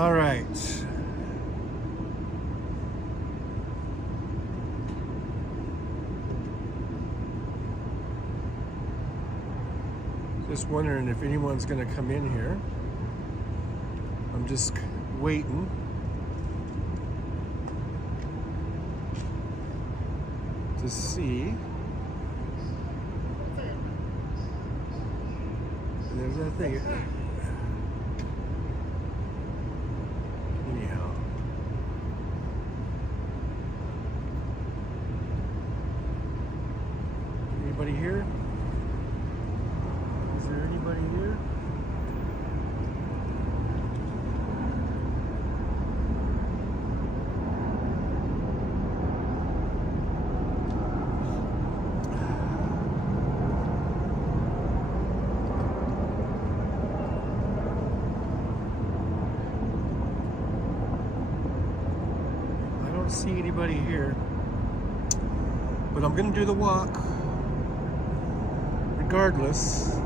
All right. Just wondering if anyone's going to come in here. I'm just waiting. To see. And there's that thing. Anyhow. Anybody here? Is there anybody here? See anybody here, but I'm gonna do the walk regardless.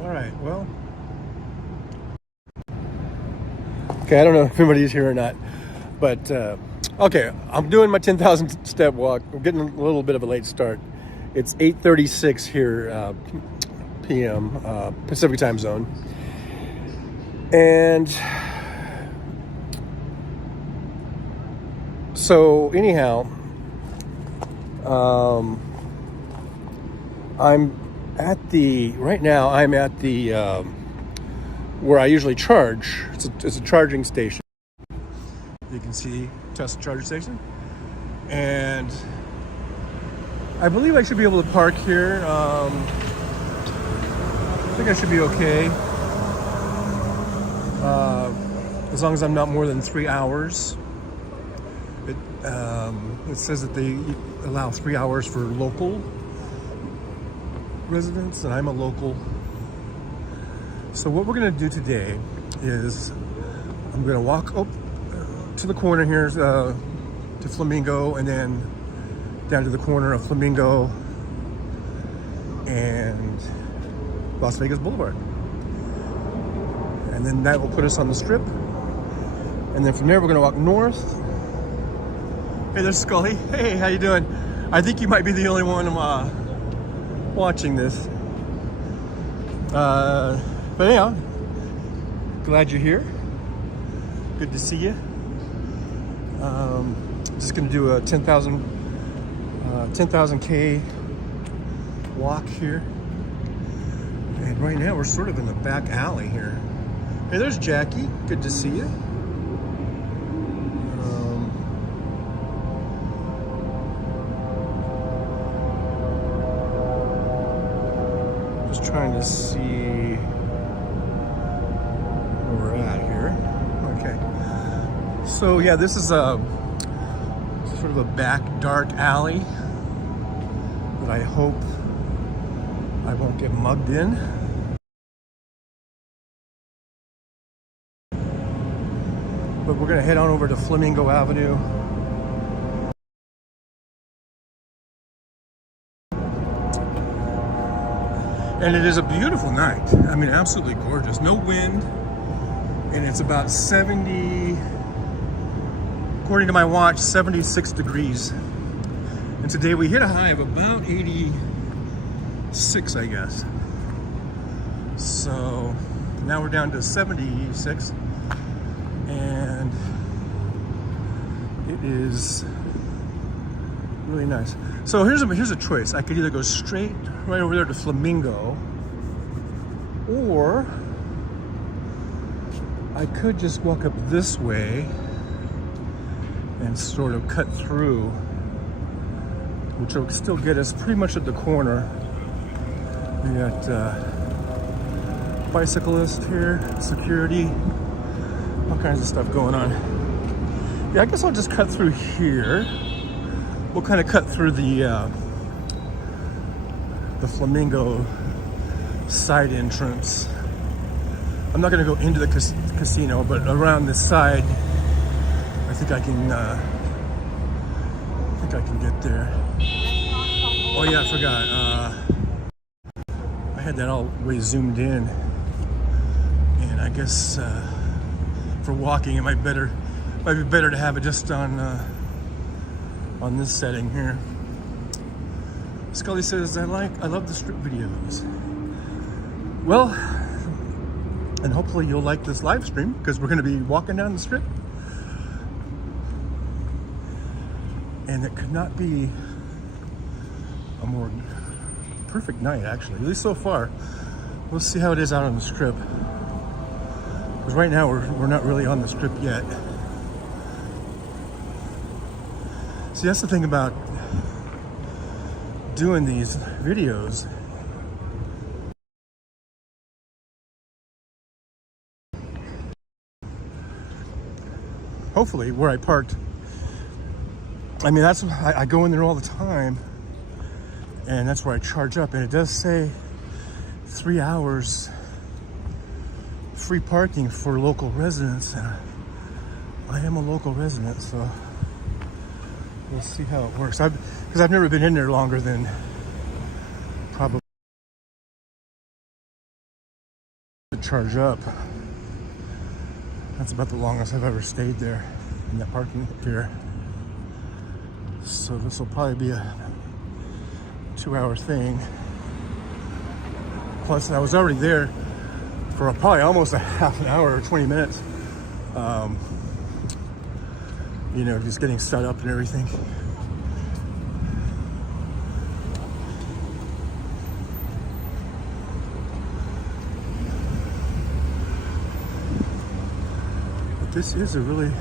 All right, well, okay, I don't know if anybody's here or not, but okay, I'm doing my 10,000 step walk. I'm getting a little bit of a late start. It's 8:36 here, p.m. Pacific time zone, and so anyhow, right now I'm at the where I usually charge. It's a charging station. You can see Tesla charger station, and I believe I should be able to park here. I think I should be okay, as long as I'm not more than 3 hours. It says that they allow 3 hours for local residents, and I'm a local. So what we're gonna do today is I'm gonna walk up to the corner here to Flamingo, and then down to the corner of Flamingo and Las Vegas Boulevard, and then that will put us on the Strip, and then from there we're gonna walk north. Hey, there's Scully. Hey, how you doing? I think you might be the only one watching this. But anyhow, glad you're here. Good to see you. Just gonna do a 10,000K walk here. And right now we're sort of in the back alley here. Hey, there's Jackie. Good to see you. Just trying to see where we're at here. Okay. So yeah, this is sort of a back dark alley that I hope I won't get mugged in. But we're gonna head on over to Flamingo Avenue. And it is a beautiful night. I mean, absolutely gorgeous. No wind, and it's about 70, according to my watch, 76 degrees. And today we hit a high of about 86, I guess. So now we're down to 76, and it is really nice. So here's a choice. I could either go straight right over there to Flamingo, or I could just walk up this way and sort of cut through, which will still get us pretty much at the corner We got bicyclist here, security, all kinds of stuff going on. Yeah, I guess I'll just cut through here. We'll kind of cut through the Flamingo side entrance. I'm not going to go into the casino, but around this side, I think I can get there. Oh yeah, I forgot. I had that all way zoomed in, and I guess for walking, it might be better to have it just on this setting here. Scully says, I love the strip videos. Well, and hopefully you'll like this live stream, because we're going to be walking down the strip. And it could not be a more perfect night, actually, at least so far. We'll see how it is out on the strip. Because right now we're not really on the strip yet. See, that's the thing about doing these videos. Hopefully, where I parked, I mean, I go in there all the time, and that's where I charge up. And it does say 3 hours free parking for local residents. And I am a local resident, so we'll see how it works. Because I've never been in there longer than probably to charge up. That's about the longest I've ever stayed there in that parking here. So this will probably be a 2-hour thing. Plus, I was already there for probably almost a half an hour or 20 minutes. You know, just getting set up and everything. But this is a really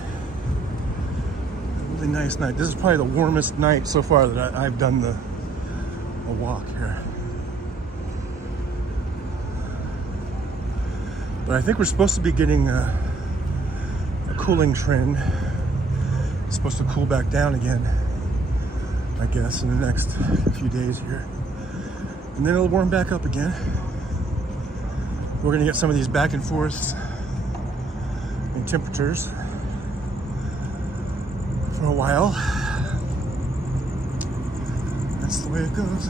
nice night. This is probably the warmest night so far that I've done a walk here. But I think we're supposed to be getting a cooling trend. It's supposed to cool back down again, I guess, in the next few days here. And then it'll warm back up again. We're gonna get some of these back and forths in temperatures for a while. That's the way it goes.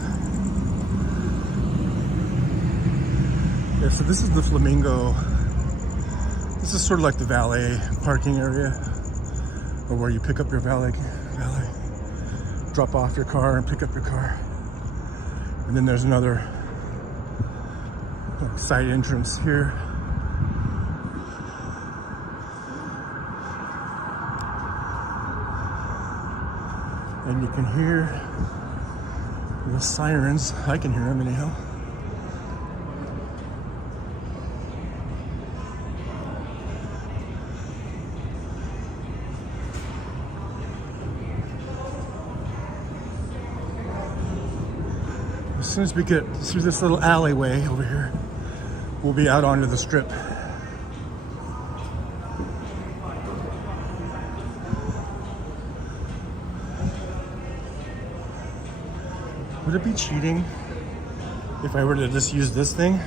Yeah, so this is the Flamingo. This is sort of like the valet parking area, or where you pick up your valet, drop off your car and pick up your car. And then there's another side entrance here. And you can hear the sirens. I can hear them anyhow. As soon as we get through this little alleyway over here, we'll be out onto the strip. Would it be cheating if I were to just use this thing?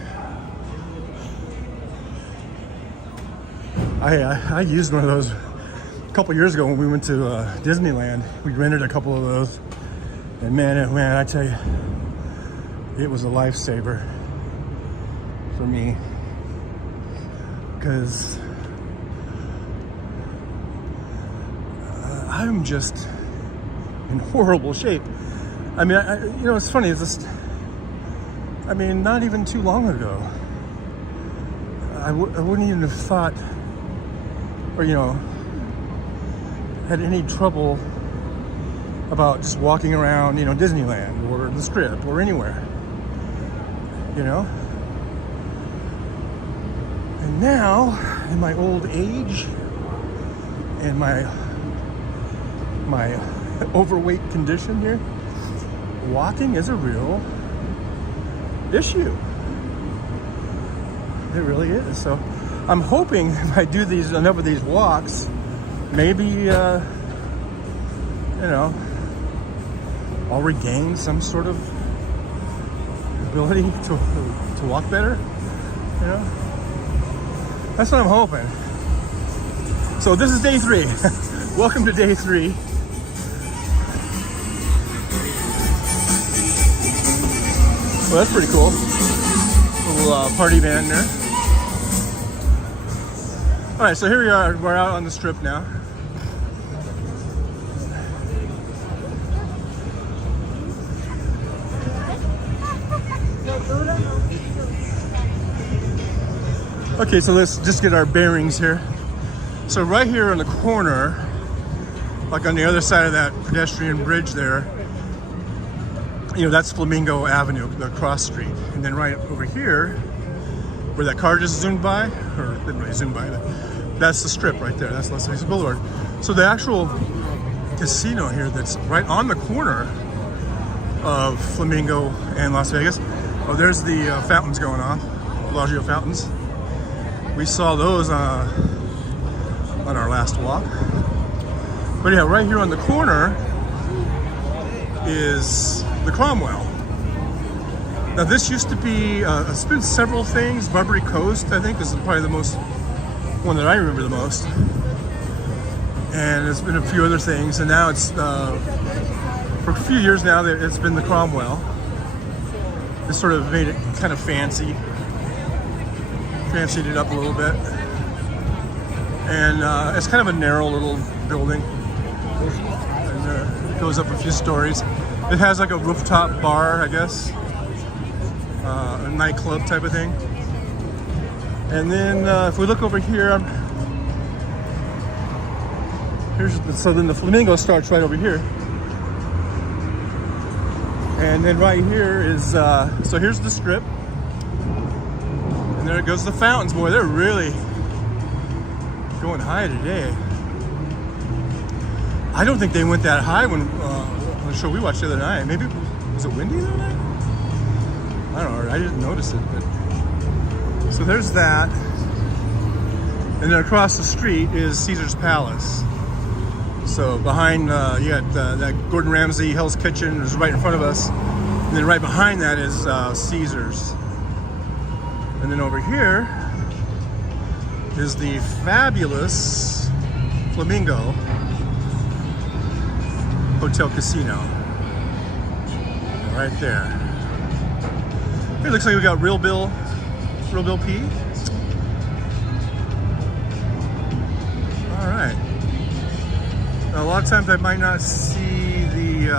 I used one of those a couple years ago when we went to Disneyland. We rented a couple of those, and man, I tell you, it was a lifesaver for me, because I'm just in horrible shape. I mean, you know, it's funny. It's just, I mean, not even too long ago, I wouldn't even have thought, or, you know, had any trouble about just walking around, you know, Disneyland or the Strip or anywhere, you know. And now, in my old age and my overweight condition here, walking is a real issue. It really is. So I'm hoping if I do enough of these walks, maybe I'll regain some sort of ability to walk better. That's what I'm hoping. So this is day 3. Welcome to day 3. Well, that's pretty cool. Little party band there. All right, so here we are. We're out on the strip now. Okay, so let's just get our bearings here. So right here on the corner, like on the other side of that pedestrian bridge there, that's Flamingo Avenue, the cross street. And then right over here, where that car just zoomed by, or didn't really zoom by, but that's the strip right there. That's Las Vegas Boulevard. So the actual casino here that's right on the corner of Flamingo and Las Vegas. Oh, there's the fountains going on, Bellagio fountains. We saw those on our last walk. But yeah, right here on the corner is the Cromwell. Now this used to be, it's been several things. Barbary Coast, I think, is probably the one that I remember the most. And there's been a few other things, and now it's, for a few years now, it's been the Cromwell. They sort of made it kind of fancied it up a little bit. And it's kind of a narrow little building. And, it goes up a few stories. It has like a rooftop bar, I guess. A nightclub type of thing. And then if we look over here, so then the Flamingo starts right over here. And then right here is, so here's the strip. And there goes the fountains. Boy, they're really going high today. I don't think they went that high when the show we watched the other night. Maybe, was it windy the other night? I don't know, I didn't notice it. But so there's that. And then across the street is Caesar's Palace. So behind, you got that Gordon Ramsay Hell's Kitchen is right in front of us. And then right behind that is Caesar's. And then over here is the fabulous Flamingo Hotel Casino. Right there. It looks like we got Real Bill P. All right. Now, a lot of times I might not see the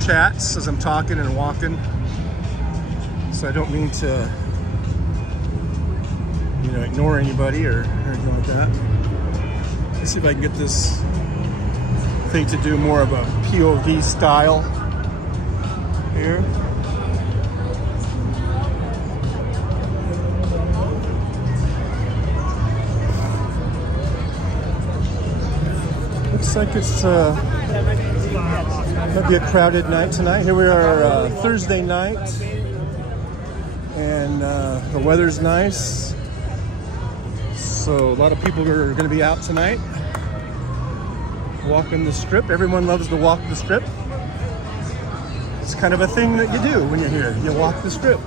chats as I'm talking and walking, so I don't mean to, ignore anybody or anything like that. Let's see if I can get this thing to do more of a POV style here. Looks like it's might be a crowded night tonight. Here we are, Thursday night, and the weather's nice, so a lot of people are going to be out tonight walking the strip. Everyone loves to walk the strip. It's kind of a thing that you do when you're here. You walk the strip.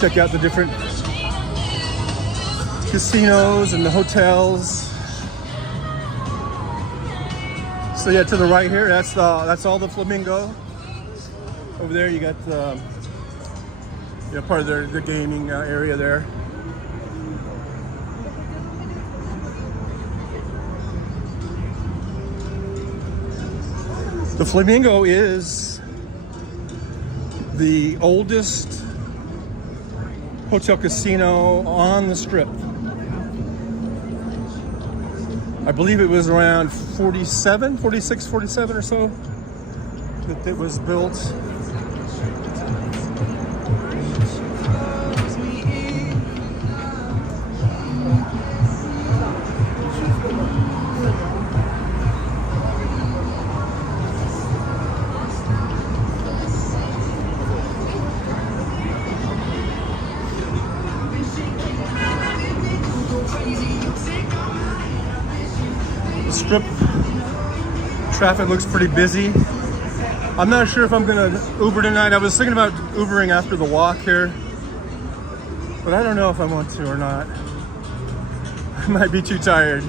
Check out the different casinos and the hotels. So yeah, to the right here, that's all the Flamingo. Over there, you got part of their gaming area there. The Flamingo is the oldest hotel casino on the strip. I believe it was around 46, 47 or so that it was built. Strip traffic looks pretty busy. I'm not sure if I'm gonna Uber tonight. I was thinking about Ubering after the walk here, but I don't know if I want to or not. I might be too tired.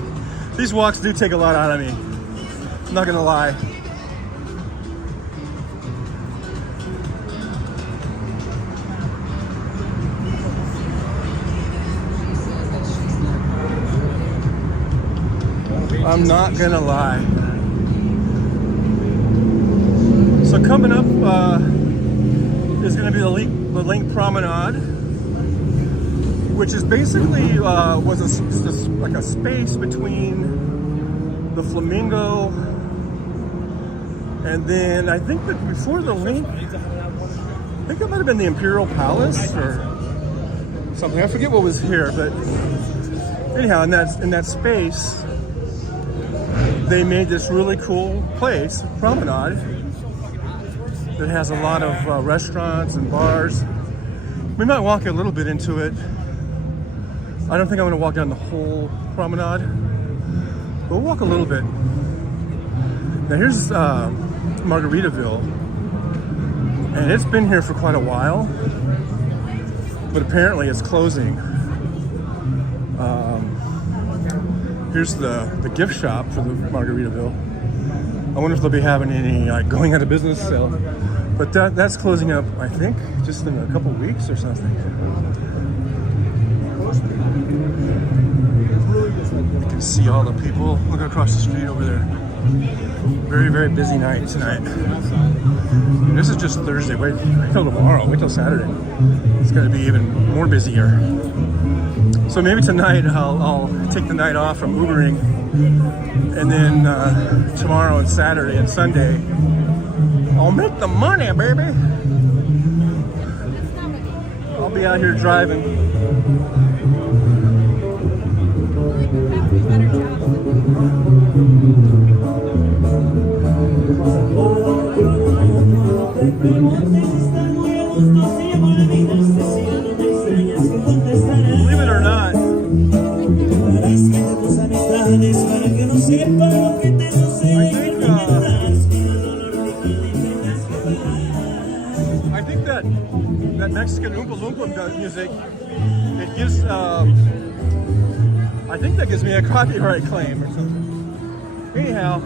These walks do take a lot out of me. I'm not gonna lie. I'm not gonna lie. So coming up is gonna be the Link Promenade, which is basically was like a space between the Flamingo and then I think that before the Link, I think it might have been the Imperial Palace or something. I forget what was here, but anyhow, in that space, they made this really cool place, promenade, that has a lot of restaurants and bars. We might walk a little bit into it. I don't think I'm gonna walk down the whole promenade, but we'll walk a little bit. Now here's Margaritaville, and it's been here for quite a while, but apparently it's closing. Here's the gift shop for the Margaritaville. I wonder if they'll be having any going out of business sale. But that's closing up, I think, just in a couple weeks or something. You can see all the people. Look across the street over there. Very, very busy night tonight. And this is just Thursday. Wait till tomorrow. Wait till Saturday. It's going to be even more busier. So maybe tonight I'll take the night off from Ubering, and then tomorrow and Saturday and Sunday I'll make the money, baby. I'll be out here driving. Believe it or not, I think that Mexican Oompa Loompa music, it gives, I think that gives me a copyright claim or something. Anyhow,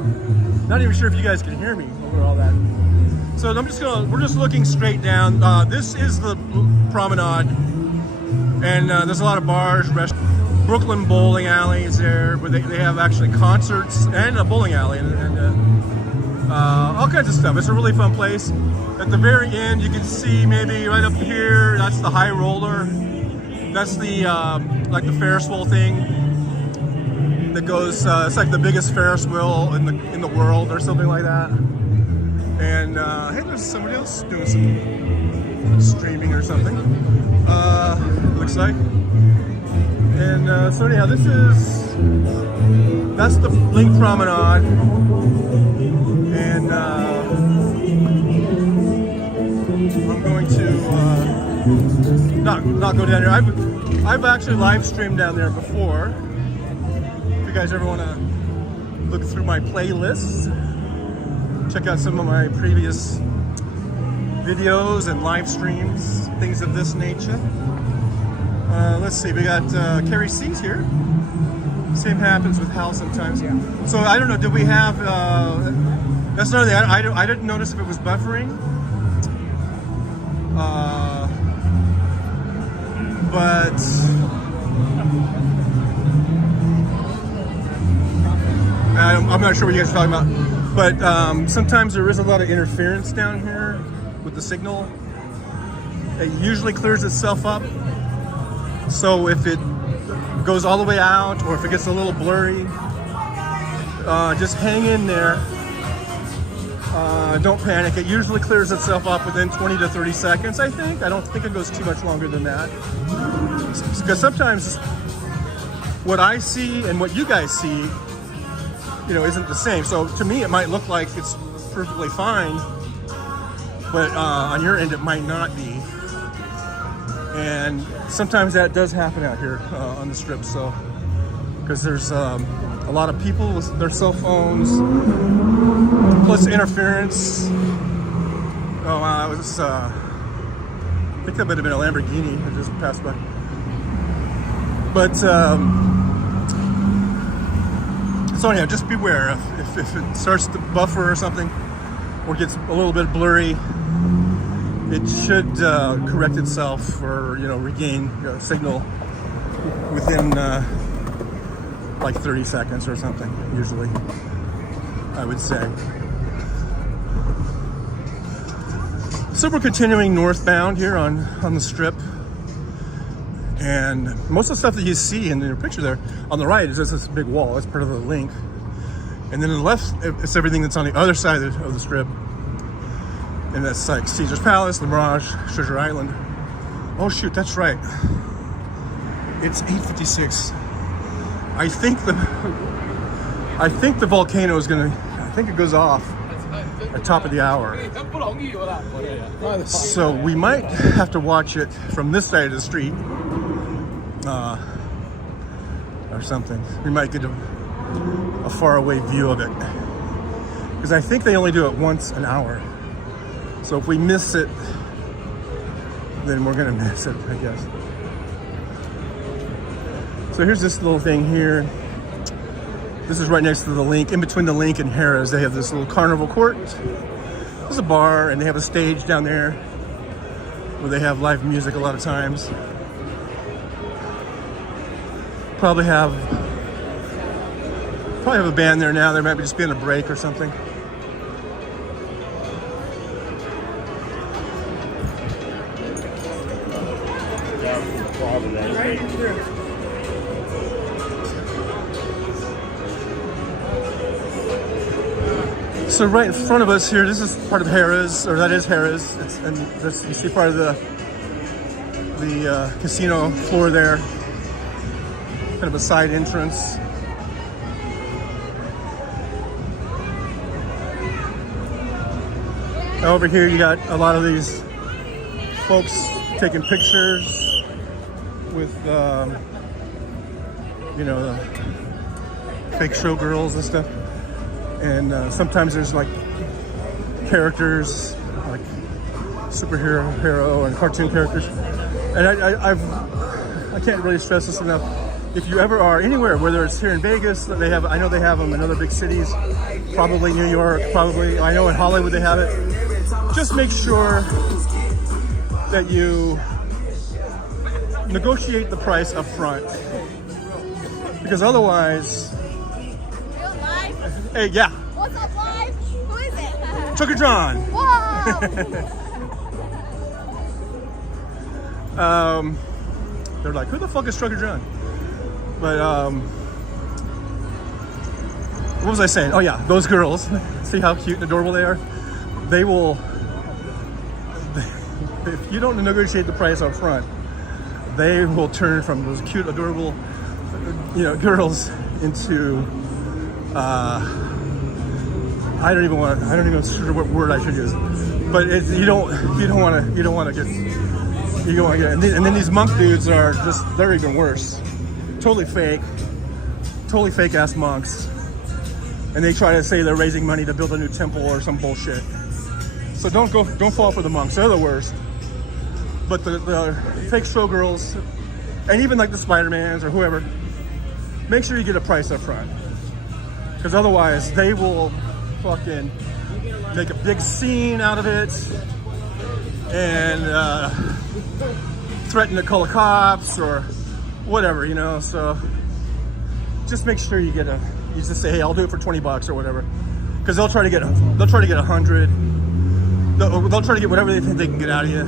not even sure if you guys can hear me over all that. So we're just looking straight down. This is the promenade, and there's a lot of bars, restaurants. Brooklyn bowling alley is there, where they have actually concerts and a bowling alley and all kinds of stuff. It's a really fun place. At the very end, you can see maybe right up here, that's the high roller. That's the like the Ferris wheel thing that goes. It's like the biggest Ferris wheel in the world or something like that. And hey, there's somebody else doing some streaming or something. Looks like. And so anyhow, that's the Link Promenade, and I'm going to not go down here. I've actually live streamed down there before. If you guys ever want to look through my playlists, check out some of my previous videos and live streams, things of this nature. Let's see, we got Carrie C's here. Same happens with Hal sometimes. Yeah. So I don't know, did we have, that's another thing, I didn't notice if it was buffering. But I'm not sure what you guys are talking about. But sometimes there is a lot of interference down here with the signal. It usually clears itself up. So if it goes all the way out or if it gets a little blurry, just hang in there. Don't panic. It usually clears itself up within 20 to 30 seconds, I think. I don't think it goes too much longer than that. Because sometimes what I see and what you guys see, isn't the same. So to me, it might look like it's perfectly fine, but on your end, it might not be. And sometimes that does happen out here on the strip, so because there's a lot of people with their cell phones, plus interference. Oh wow, it was I think that might have been a Lamborghini that just passed by. But so anyhow, just beware if it starts to buffer or something, or gets a little bit blurry. It should correct itself, or regain signal within like 30 seconds or something. Usually, I would say. So we're continuing northbound here on the strip, and most of the stuff that you see in your picture there on the right is just this big wall. It's part of the link, and then on the left, it's everything that's on the other side of the strip. And that's like Caesar's Palace, the Mirage, Treasure Island. Oh shoot, that's right. It's 8:56. I think the volcano is gonna. I think it goes off at the top of the hour. So we might have to watch it from this side of the street, or something. We might get a faraway view of it, because I think they only do it once an hour. So if we miss it, then we're gonna miss it, I guess. So here's this little thing here. This is right next to the link. In between the link and Harrah's, they have this little carnival court. There's a bar, and they have a stage down there where they have live music a lot of times. Probably have a band there now. There might be just being a break or something. So right in front of us here, this is part of Harrah's, or that is Harrah's. And this, you see part of the casino floor there. Kind of a side entrance. Over here, you got a lot of these folks taking pictures with, the fake showgirls and stuff. And sometimes there's like characters, like superhero and cartoon characters. And I can't really stress this enough. If you ever are anywhere, whether it's here in Vegas, I know they have them in other big cities, probably New York, probably, I know in Hollywood they have it. Just make sure that you negotiate the price up front, because otherwise, hey, yeah. What's up, live? Who is it? Trucker John. Wow. They're like, who the fuck is Trucker John? But what was I saying? Oh yeah, those girls. See how cute and adorable they are? They will. If you don't negotiate the price up front, they will turn from those cute, adorable, girls into. I don't even know what word I should use, but you don't want to get, and then these monk dudes are they're even worse, totally fake ass monks, and they try to say they're raising money to build a new temple or some bullshit. So don't fall for the monks, they're the worst. But the fake showgirls, and even like the Spider-Mans or whoever, make sure you get a price up front. Because otherwise, they will fucking make a big scene out of it and threaten to call the cops or whatever, So just make sure you just say, hey, I'll do it for $20 or whatever. Because they'll try to get 100. They'll try to get whatever they think they can get out of you.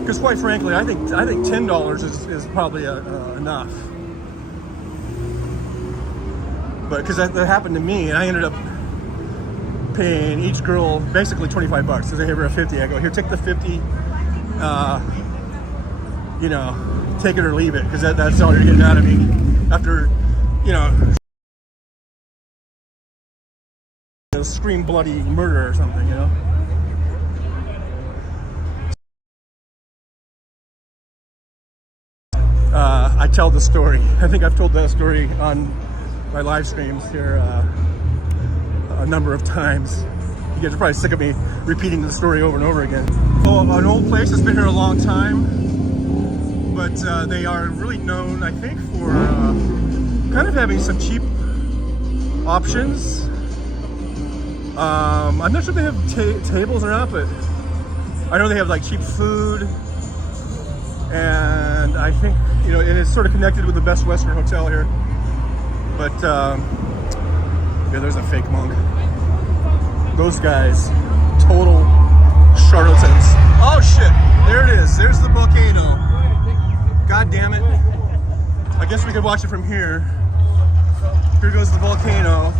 Because quite frankly, I think $10 is probably enough. But because that happened to me, and I ended up paying each girl basically $25 because they gave her a 50. I go, here, take the 50. Take it or leave it, because that's all you're getting out of me after, scream bloody murder or something, I tell the story. I think I've told that story on my live streams here a number of times. You guys are probably sick of me repeating the story over and over again. Oh, an old place that's been here a long time, but they are really known, I think, for kind of having some cheap options. I'm not sure if they have tables or not, but I know they have like cheap food, and I think, you know, and it's sort of connected with the Best Western Hotel here. But yeah, there's a fake monk. Those guys, total charlatans. Oh shit, there it is. There's the volcano. God damn it. I guess we could watch it from here. Here goes the volcano.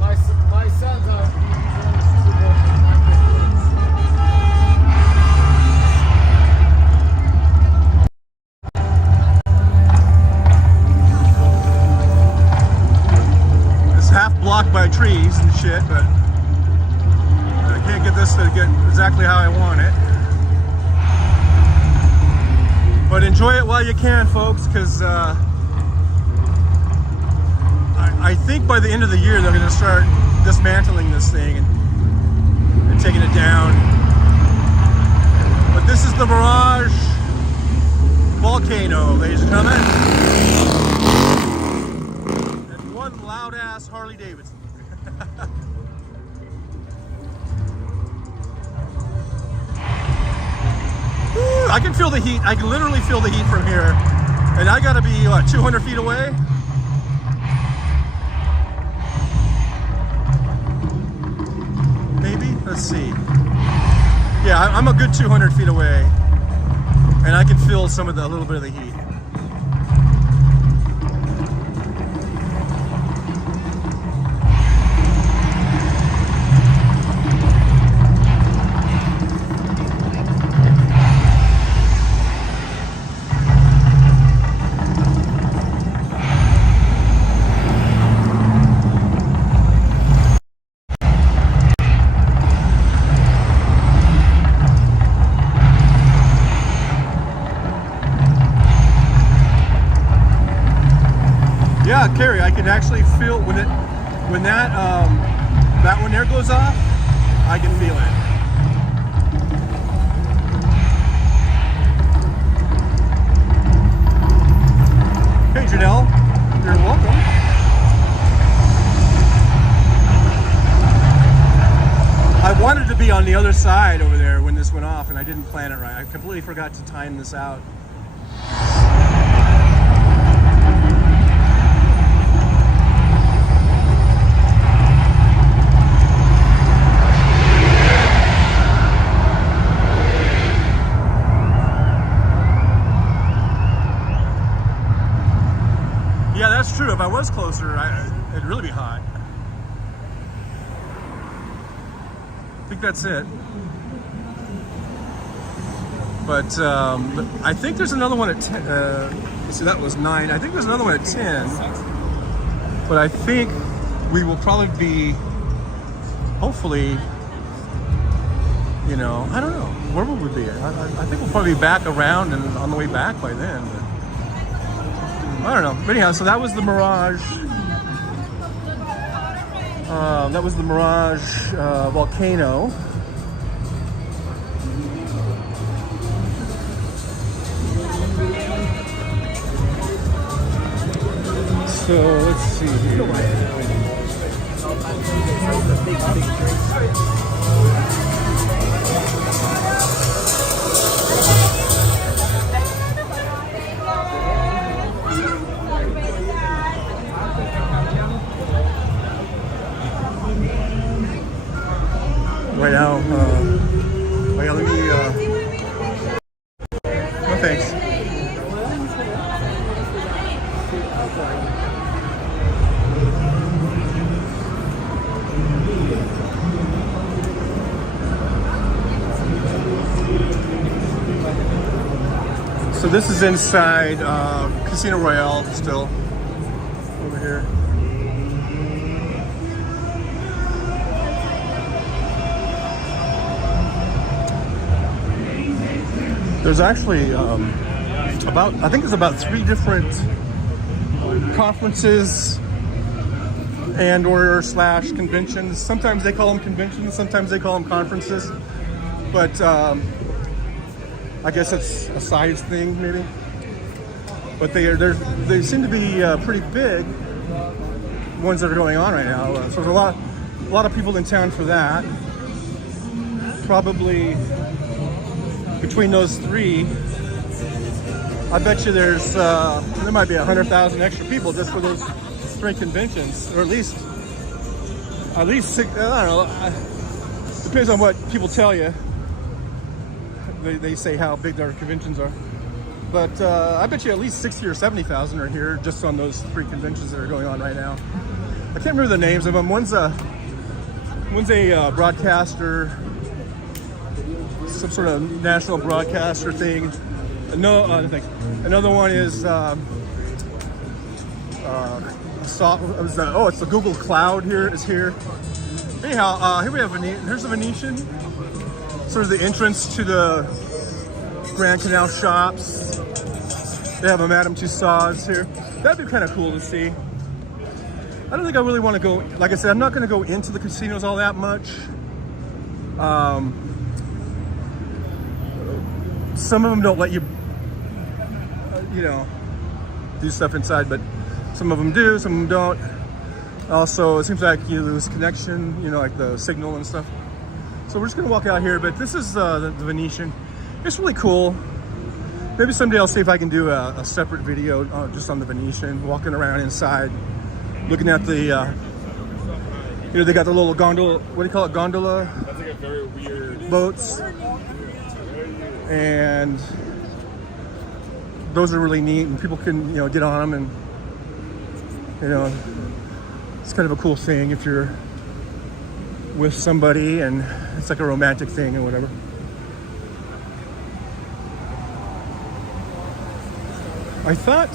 My son's It's half blocked by trees and shit, but I can't get this to get exactly how I want it. But enjoy it while you can, folks, because I think by the end of the year they're going to start dismantling this thing and taking it down. But this is the Mirage Volcano, ladies and gentlemen. And one loud-ass Harley Davidson. Woo, I can feel the heat. I can literally feel the heat from here. And I gotta be, what, 200 feet away? Maybe? Let's see. Yeah, I'm a good 200 feet away. And I can feel a little bit of the heat. Yeah, Carrie, I can actually feel when that one there goes off, I can feel it. Hey Janelle, you're welcome. I wanted to be on the other side over there when this went off, and I didn't plan it right. I completely forgot to time this out. Yeah, that's true. If I was closer, it'd really be hot. I think that's it. But I think there's another one at 10. Let's see, that was 9. I think there's another one at 10. But I think we will probably be, hopefully, you know, I don't know. Where will we be? I think we'll probably be back around and on the way back by then. But I don't know. But anyhow, so that was the Mirage. That was the Mirage Volcano. So let's see here. Right now, oh yeah, let me, no thanks. So this is inside Casino Royale still, over here. There's actually I think there's about 3 different conferences and or slash conventions. Sometimes they call them conventions, sometimes they call them conferences. But I guess it's a size thing, maybe. But they seem to be pretty big ones that are going on right now. So there's a lot of people in town for that. Probably between those 3, I bet you there might be 100,000 extra people just for those 3 conventions, or at least 6. I don't know. Depends on what people tell you. They say how big their conventions are, but I bet you at least 60 or 70,000 are here just on those 3 conventions that are going on right now. I can't remember the names of them. One's a broadcaster, some sort of national broadcaster thing. Another one is it's the Google Cloud here. Anyhow, here we have here's the Venetian, sort of the entrance to the Grand Canal Shops. They have a Madame Tussauds here. That'd be kind of cool to see. I don't think I really want to go. Like I said, I'm not going to go into the casinos all that much. Some of them don't let you, do stuff inside, but some of them do, some of them don't. Also, it seems like you lose connection, like the signal and stuff. So we're just gonna walk out here, but this is the Venetian. It's really cool. Maybe someday I'll see if I can do a separate video just on the Venetian, walking around inside, looking at the, they got the little gondola, what do you call it, gondola? That's like a very weird boats. And those are really neat, and people can, get on them, and, it's kind of a cool thing if you're with somebody and it's like a romantic thing or whatever. I thought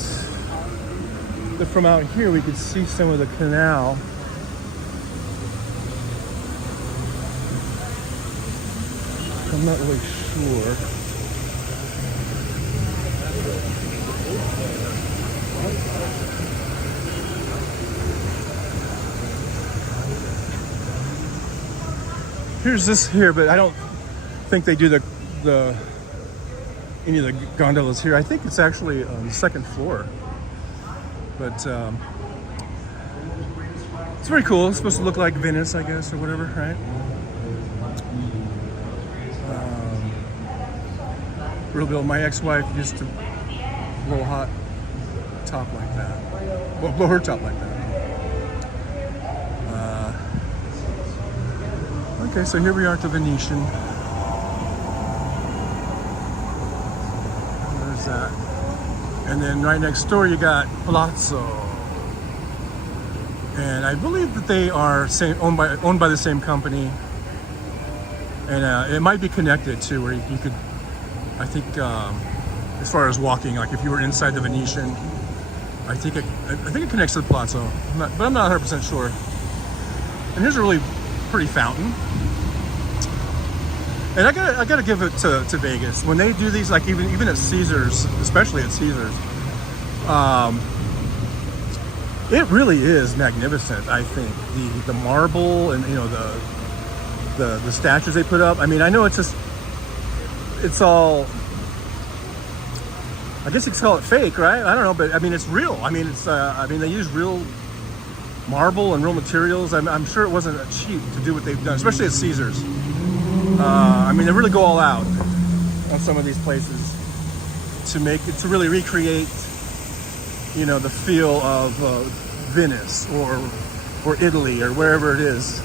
that from out here we could see some of the canal. I'm not really sure. Here's this here, but I don't think they do any of the gondolas here. I think it's actually on the 2nd floor. But it's very cool. It's supposed to look like Venice, I guess, or whatever, right? Real Bill, my ex-wife used to blow a hot top like that. Well, blow her top like that. Okay, so here we are at the Venetian. There's that. And then right next door you got Palazzo. And I believe that they are owned by the same company. And it might be connected to where you could, I think, as far as walking, like if you were inside the Venetian, I think it connects to the Palazzo, but I'm not 100% sure. And here's a really pretty fountain. And I gotta give it to Vegas when they do these, like even at Caesars, especially at Caesars. It really is magnificent. I think the marble and the statues they put up. I mean, I know it's all. I guess you could call it fake, right? I don't know, but I mean, it's real. I mean, they use real marble and real materials. I'm sure it wasn't cheap to do what they've done, especially at Caesars. I mean, they really go all out on some of these places to really recreate, the feel of Venice or Italy or wherever it is,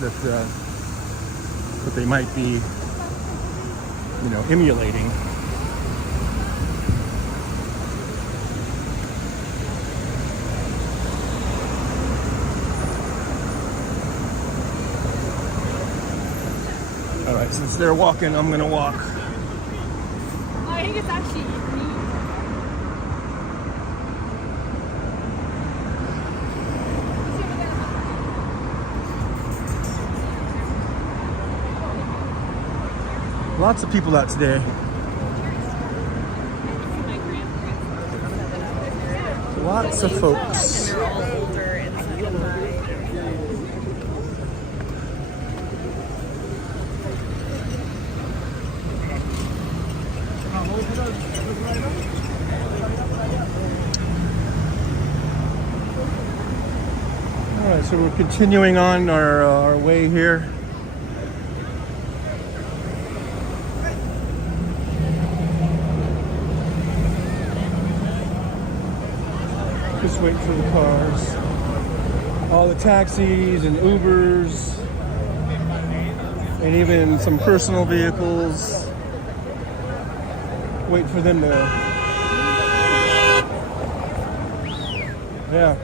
that they might be, emulating. All right, since they're walking, I'm gonna walk. I think it's actually neat. Lots of people out today. Lots of folks. They're all older and such a vibe. All right, so we're continuing on our way here. Just wait for the cars. All the taxis and Ubers, and even some personal vehicles. Wait for them to. Yeah.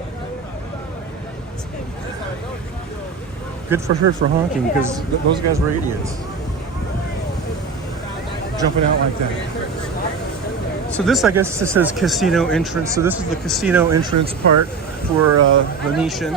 Good for her for honking, because those guys were idiots. Jumping out like that. So this, I guess, this says casino entrance. So this is the casino entrance part for Venetian.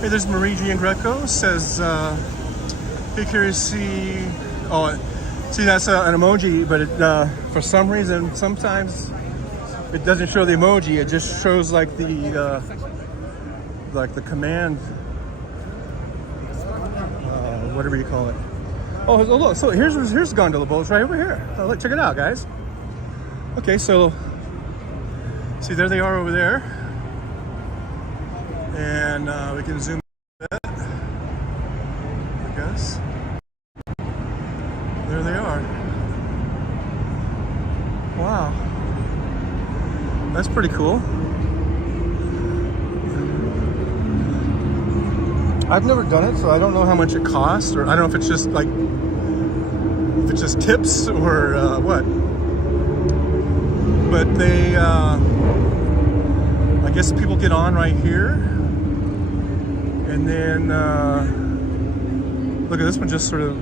Hey, there's Marigi and Greco. Says, here you see, see that's an emoji, but it, for some reason, sometimes it doesn't show the emoji. It just shows like the command, whatever you call it. Oh, look! So here's gondola boats right over here. Oh, look, check it out, guys. Okay, so see, there they are over there. And we can zoom a bit, I guess. There they are. Wow. That's pretty cool. I've never done it, so I don't know how much it costs, or I don't know if it's just like, if it's just tips or what. But they, I guess people get on right here. And then look at this one, just sort of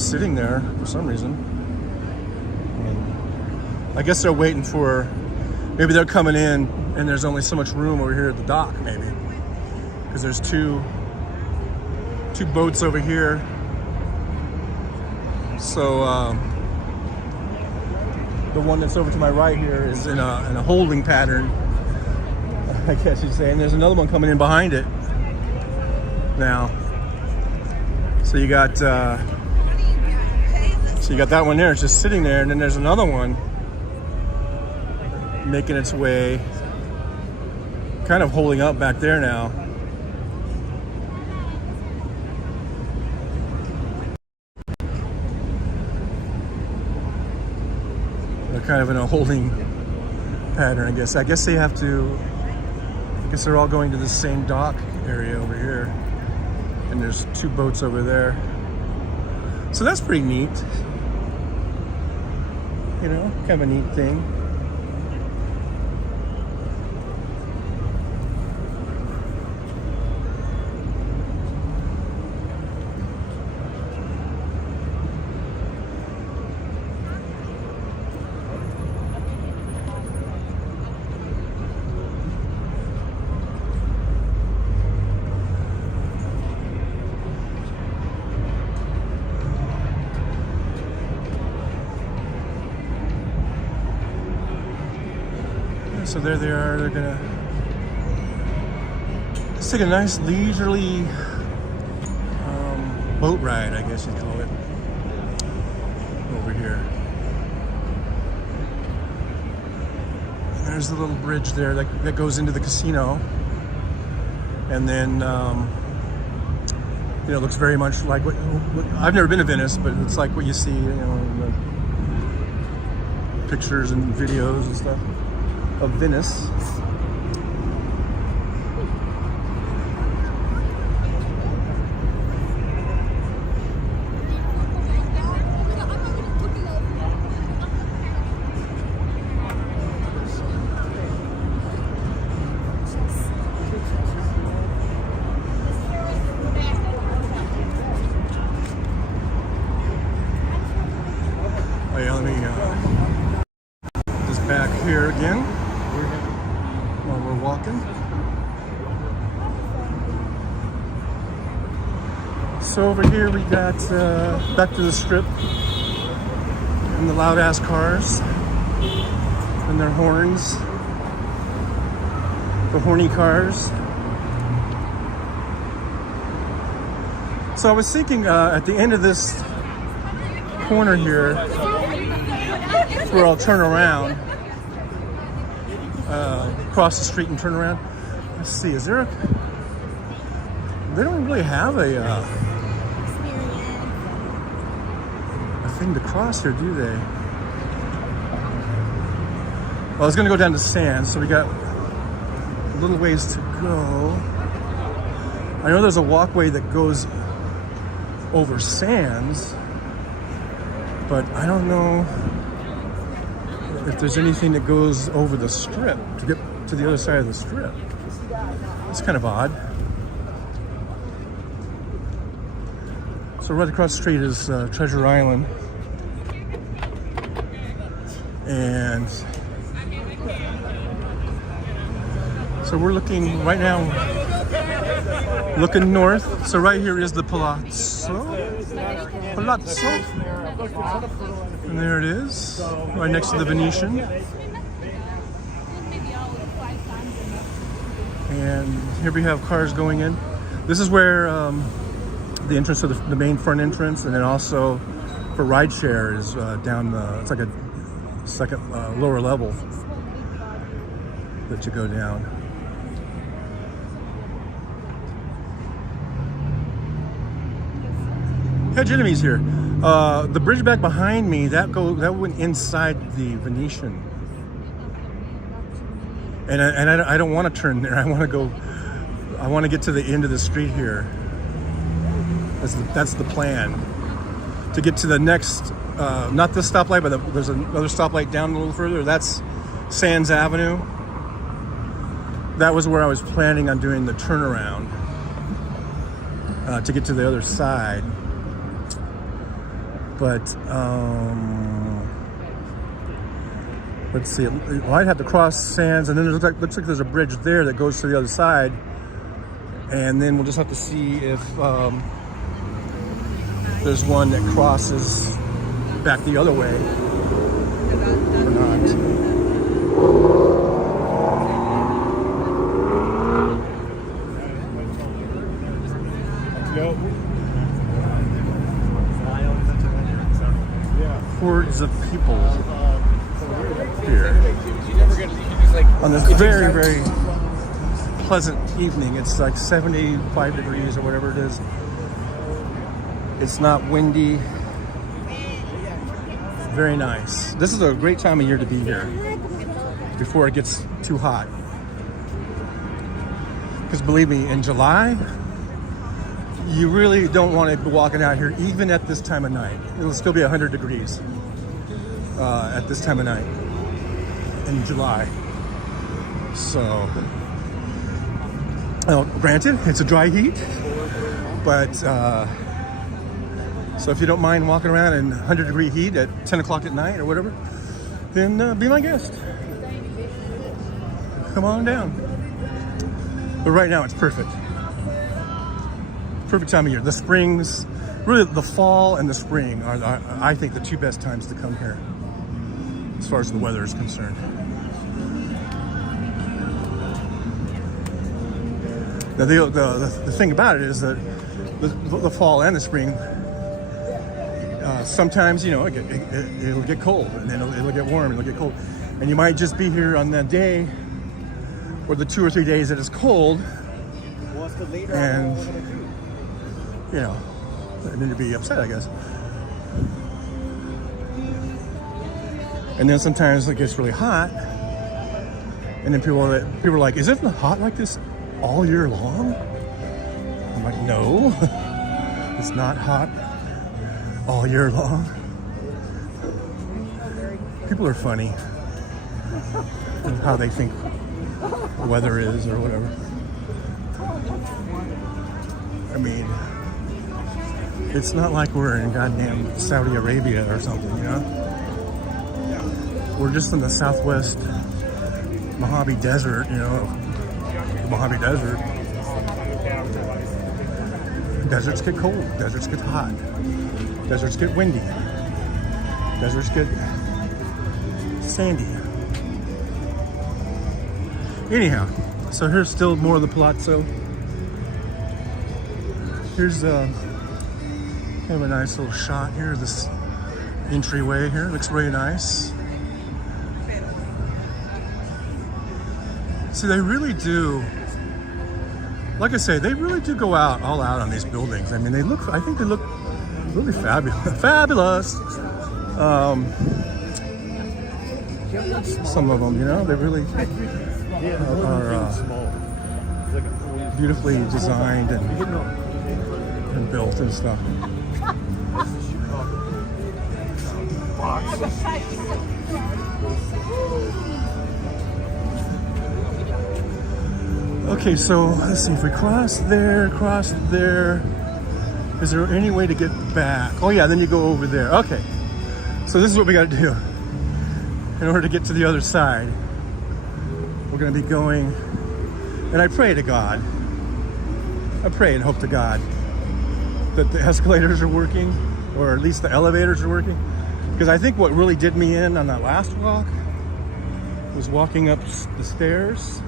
sitting there for some reason. I guess they're waiting for, maybe they're coming in and there's only so much room over here at the dock, maybe, because there's two boats over here. So the one that's over to my right here is in a holding pattern, I guess you'd say, and there's another one coming in behind it now. So you got that one there. It's just sitting there, and then there's another one making its way, kind of holding up back there now. They're kind of in a holding pattern, I guess. I guess they have to. I guess they're all going to the same dock area over here. And there's two boats over there. So that's pretty neat. You know, kind of a neat thing. So there they are. They're gonna let's take a nice leisurely boat ride, I guess you'd call it, over here. And there's the little bridge there that goes into the casino, and then you know, looks very much like what I've never been to Venice, but it's like what you see, you know, in the pictures and videos and stuff of Venice. Oh yeah, let me back here again while we're walking. So over here we got back to the strip and the loud ass cars and their horns, the horny cars. So I was thinking at the end of this corner here, where I'll turn around, cross the street and turn around. Let's see, is there a... They don't really have a thing to cross here, do they? Well, I was gonna go down to Sands, so we got a little ways to go. I know there's a walkway that goes over Sands, but I don't know if there's anything that goes over the strip to get to the other side of the strip. It's kind of odd. So right across the street is Treasure Island. And so we're looking right now, looking north. So right here is the Palazzo. And there it is, right next to the Venetian. And here we have cars going in. This is where the entrance to the main front entrance, and then also for rideshare is down the, it's like a second lower level that you go down. Hedge enemies here. The bridge back behind me, that went inside the Venetian, and I don't want to turn there. I want to get to the end of the street here. That's the plan. To get to the next, not this stoplight, but there's another stoplight down a little further. That's Sands Avenue. That was where I was planning on doing the turnaround to get to the other side. But let's see. Well, I'd have to cross Sands, and then it looks like there's a bridge there that goes to the other side, and then we'll just have to see if there's one that crosses back the other way or not. Hordes of people here on this very, very pleasant evening. It's like 75 degrees or whatever it is. It's not windy. Very nice. This is a great time of year to be here before it gets too hot. Because believe me, in July, you really don't want to be walking out here even at this time of night. It'll still be 100 degrees at this time of night in July. So, granted, it's a dry heat, but so if you don't mind walking around in 100-degree heat at 10 o'clock at night or whatever, then be my guest. Come on down. But right now it's perfect. Perfect time of year. The springs, really the fall and the spring are, I think, the two best times to come here as far as the weather is concerned. Now the thing about it is that the fall and the spring, sometimes, you know, it'll get cold, and then it'll get warm, it'll get cold. And you might just be here on that day or the 2 or 3 days that it's cold, and, you know, and then you'd be upset, I guess. And then sometimes it gets really hot, and then people are like, is it hot like this all year long? I'm like, no, it's not hot all year long. People are funny in how they think the weather is or whatever. I mean, it's not like we're in goddamn Saudi Arabia or something, you know? We're just in the southwest Mojave Desert, you know, the Mojave Desert. Deserts get cold, deserts get hot, deserts get windy, deserts get sandy. Anyhow, so here's still more of the palazzo. Here's kind of a nice little shot here. This entryway here looks really nice. See, they really do, like I say, they really do go all out on these buildings. I mean, I think they look really fabulous. Some of them, you know, they really are beautifully designed and built and stuff. Okay, so let's see if we cross there. Is there any way to get back? Oh yeah, then you go over there. Okay, so this is what we got to do in order to get to the other side. We're going to be going, and I pray to God. I pray and hope to God that the escalators are working, or at least the elevators are working. Because I think what really did me in on that last walk was walking up the stairs,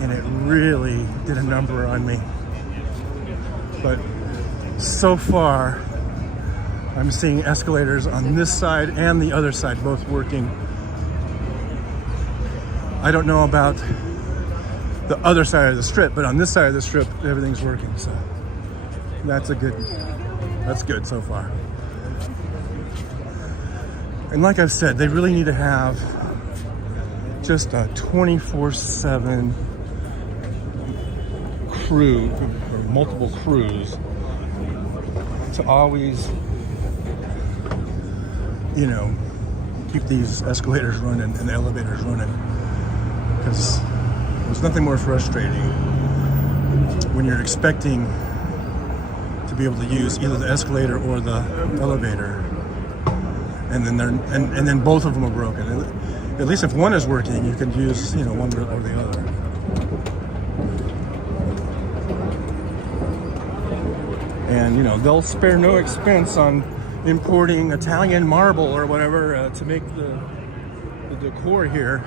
and it really did a number on me. But so far, I'm seeing escalators on this side and the other side both working. I don't know about the other side of the strip, but on this side of the strip, everything's working. So that's good so far. And like I've said, they really need to have just a 24/7 crew, or multiple crews, to always, you know, keep these escalators running and the elevators running. Because there's nothing more frustrating when you're expecting to be able to use either the escalator or the elevator, and then both of them are broken. At least if one is working, you can use, you know, one or the other. And you know, they'll spare no expense on importing Italian marble or whatever to make the decor here.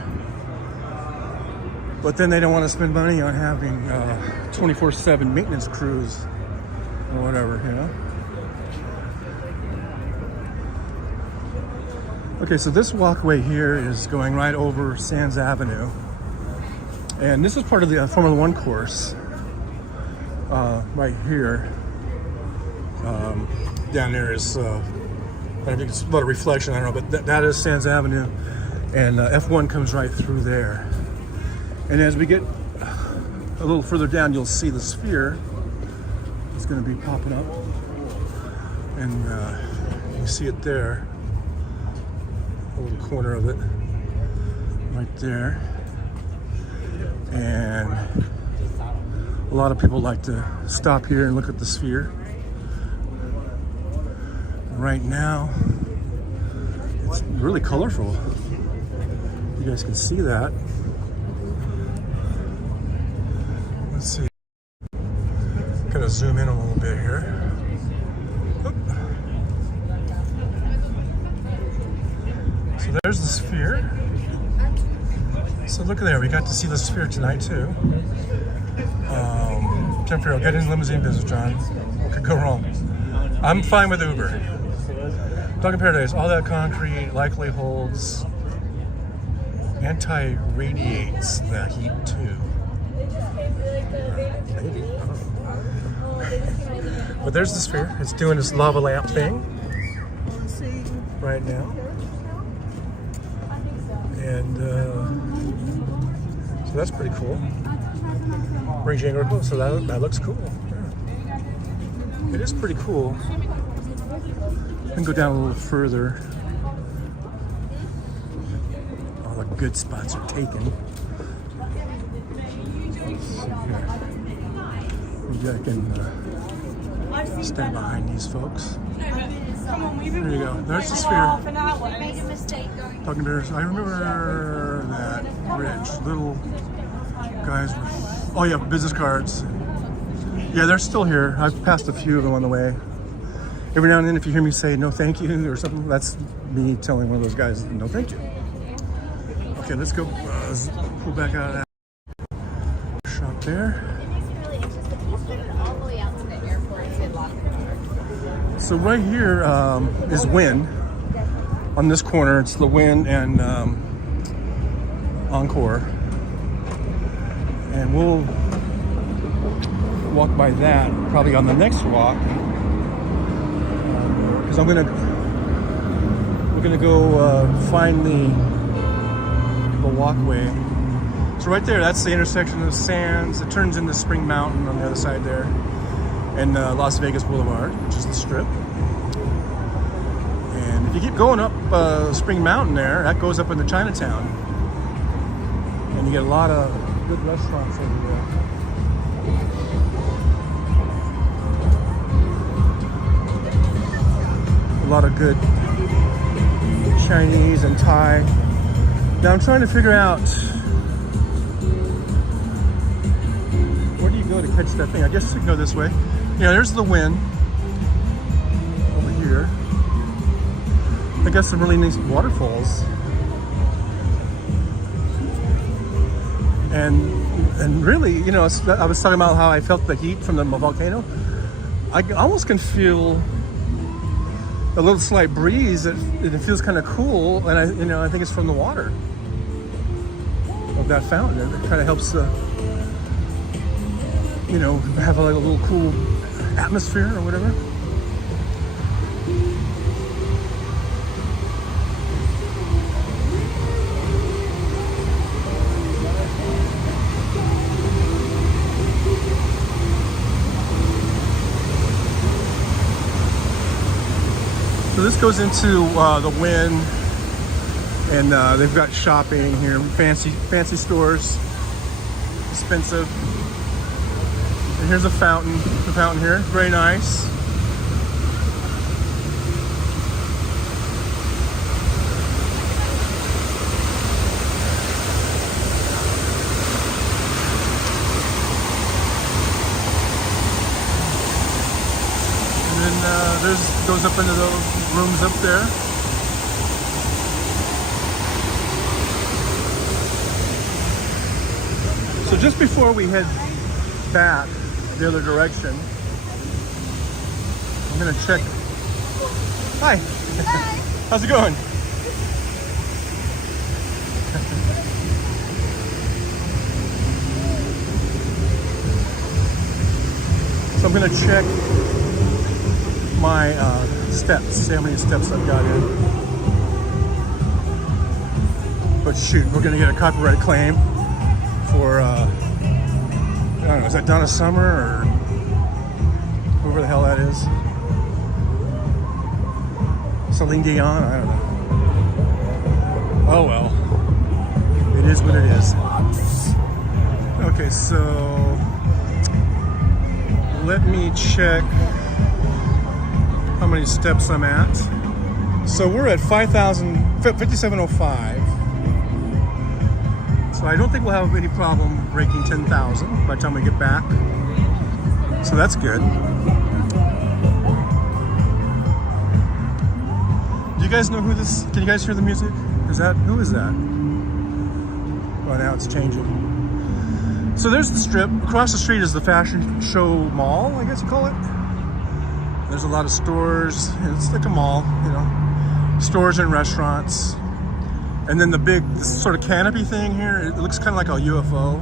But then they don't want to spend money on having 24/7 maintenance crews or whatever, you know. Okay, so this walkway here is going right over Sands Avenue. And this is part of the Formula One course right here. Down there is, I think it's a lot of reflection, I don't know, but that is Sands Avenue. And F1 comes right through there. And as we get a little further down, you'll see the Sphere. It's going to be popping up. And you see it there. A little corner of it. Right there. And a lot of people like to stop here and look at the Sphere. Right now, it's really colorful. You guys can see that. Let's see. Gonna zoom in a little bit here. Oop. So there's the Sphere. So look at there, we got to see the Sphere tonight too. Tim Farrell, get in limousine business, John. What could go wrong? I'm fine with Uber. Dunkin' Paradise, all that concrete likely holds anti-radiates the heat too. Maybe. But there's the Sphere. It's doing this lava lamp thing right now. And so that's pretty cool. Range angle, so that looks cool. Yeah. It is pretty cool. I can go down a little further. All the good spots are taken. Let's see here. Maybe I can stand behind these folks. Come on, maybe There you go. There's the sphere. half an hour. Made a mistake going. Talking Bears. I remember that bridge. Little guys with, oh yeah, business cards. Yeah, they're still here. I've passed a few of them on the way. Every now and then, if you hear me say no thank you or something, that's me telling one of those guys no thank you. Okay, let's go pull back out of that shop there. It makes me really anxious that he's driven all the way out to the airport to lock the car. So right here is Wynn. On this corner, it's the Wynn and Encore. And we'll walk by that probably on the next walk. Because we're gonna go find the walkway. So right there, that's the intersection of Sands. It turns into Spring Mountain on the other side there, and Las Vegas Boulevard, which is the Strip. And if you keep going up Spring Mountain there, that goes up into Chinatown, and you get a lot of good restaurants over there. A lot of good Chinese and Thai. Now I'm trying to figure out, where do you go to catch that thing? I guess you can go this way. Yeah, there's the Wynn over here. I got some really nice waterfalls. And really, you know, I was talking about how I felt the heat from the volcano. I almost can feel a little slight breeze. It feels kind of cool, and I think it's from the water of that fountain. It kind of helps, have like a little cool atmosphere or whatever. So this goes into the Wynn, and they've got shopping here, fancy stores, expensive. And here's a fountain, the fountain here, very nice. Goes up into those rooms up there. So just before we head back the other direction, I'm gonna check. Hi. Hi. How's it going? So I'm gonna check my steps, see how many steps I've got in. But shoot, we're gonna get a copyright claim for, I don't know, is that Donna Summer or whoever the hell that is? Celine Dion? I don't know. Oh well, it is what it is. Okay, so let me check how many steps I'm at. So we're at 5,705. So I don't think we'll have any problem breaking 10,000 by the time we get back. So that's good. Do you guys know who this? Can you guys hear the music? Who is that? Well, now it's changing. So there's the Strip. Across the street is the Fashion Show Mall, I guess you call it. There's a lot of stores. It's like a mall, stores and restaurants. And then this sort of canopy thing here, it looks kind of like a UFO,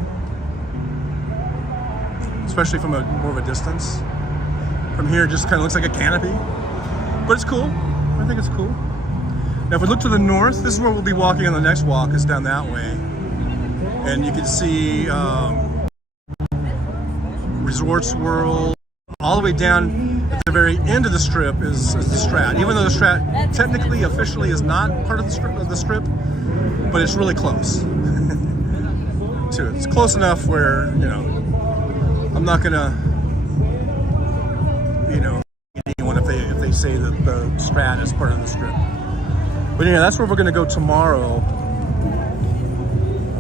especially from more of a distance. From here, it just kind of looks like a canopy, but it's cool. I think it's cool. Now, if we look to the north, this is where we'll be walking on the next walk. Is down that way, and you can see Resorts World. All the way down at the very end of the Strip is the Strat. Even though the Strat technically, officially is not part of the Strip, but it's really close to it. It's close enough where, I'm not gonna, anyone if they say that the Strat is part of the Strip. But yeah, that's where we're gonna go tomorrow.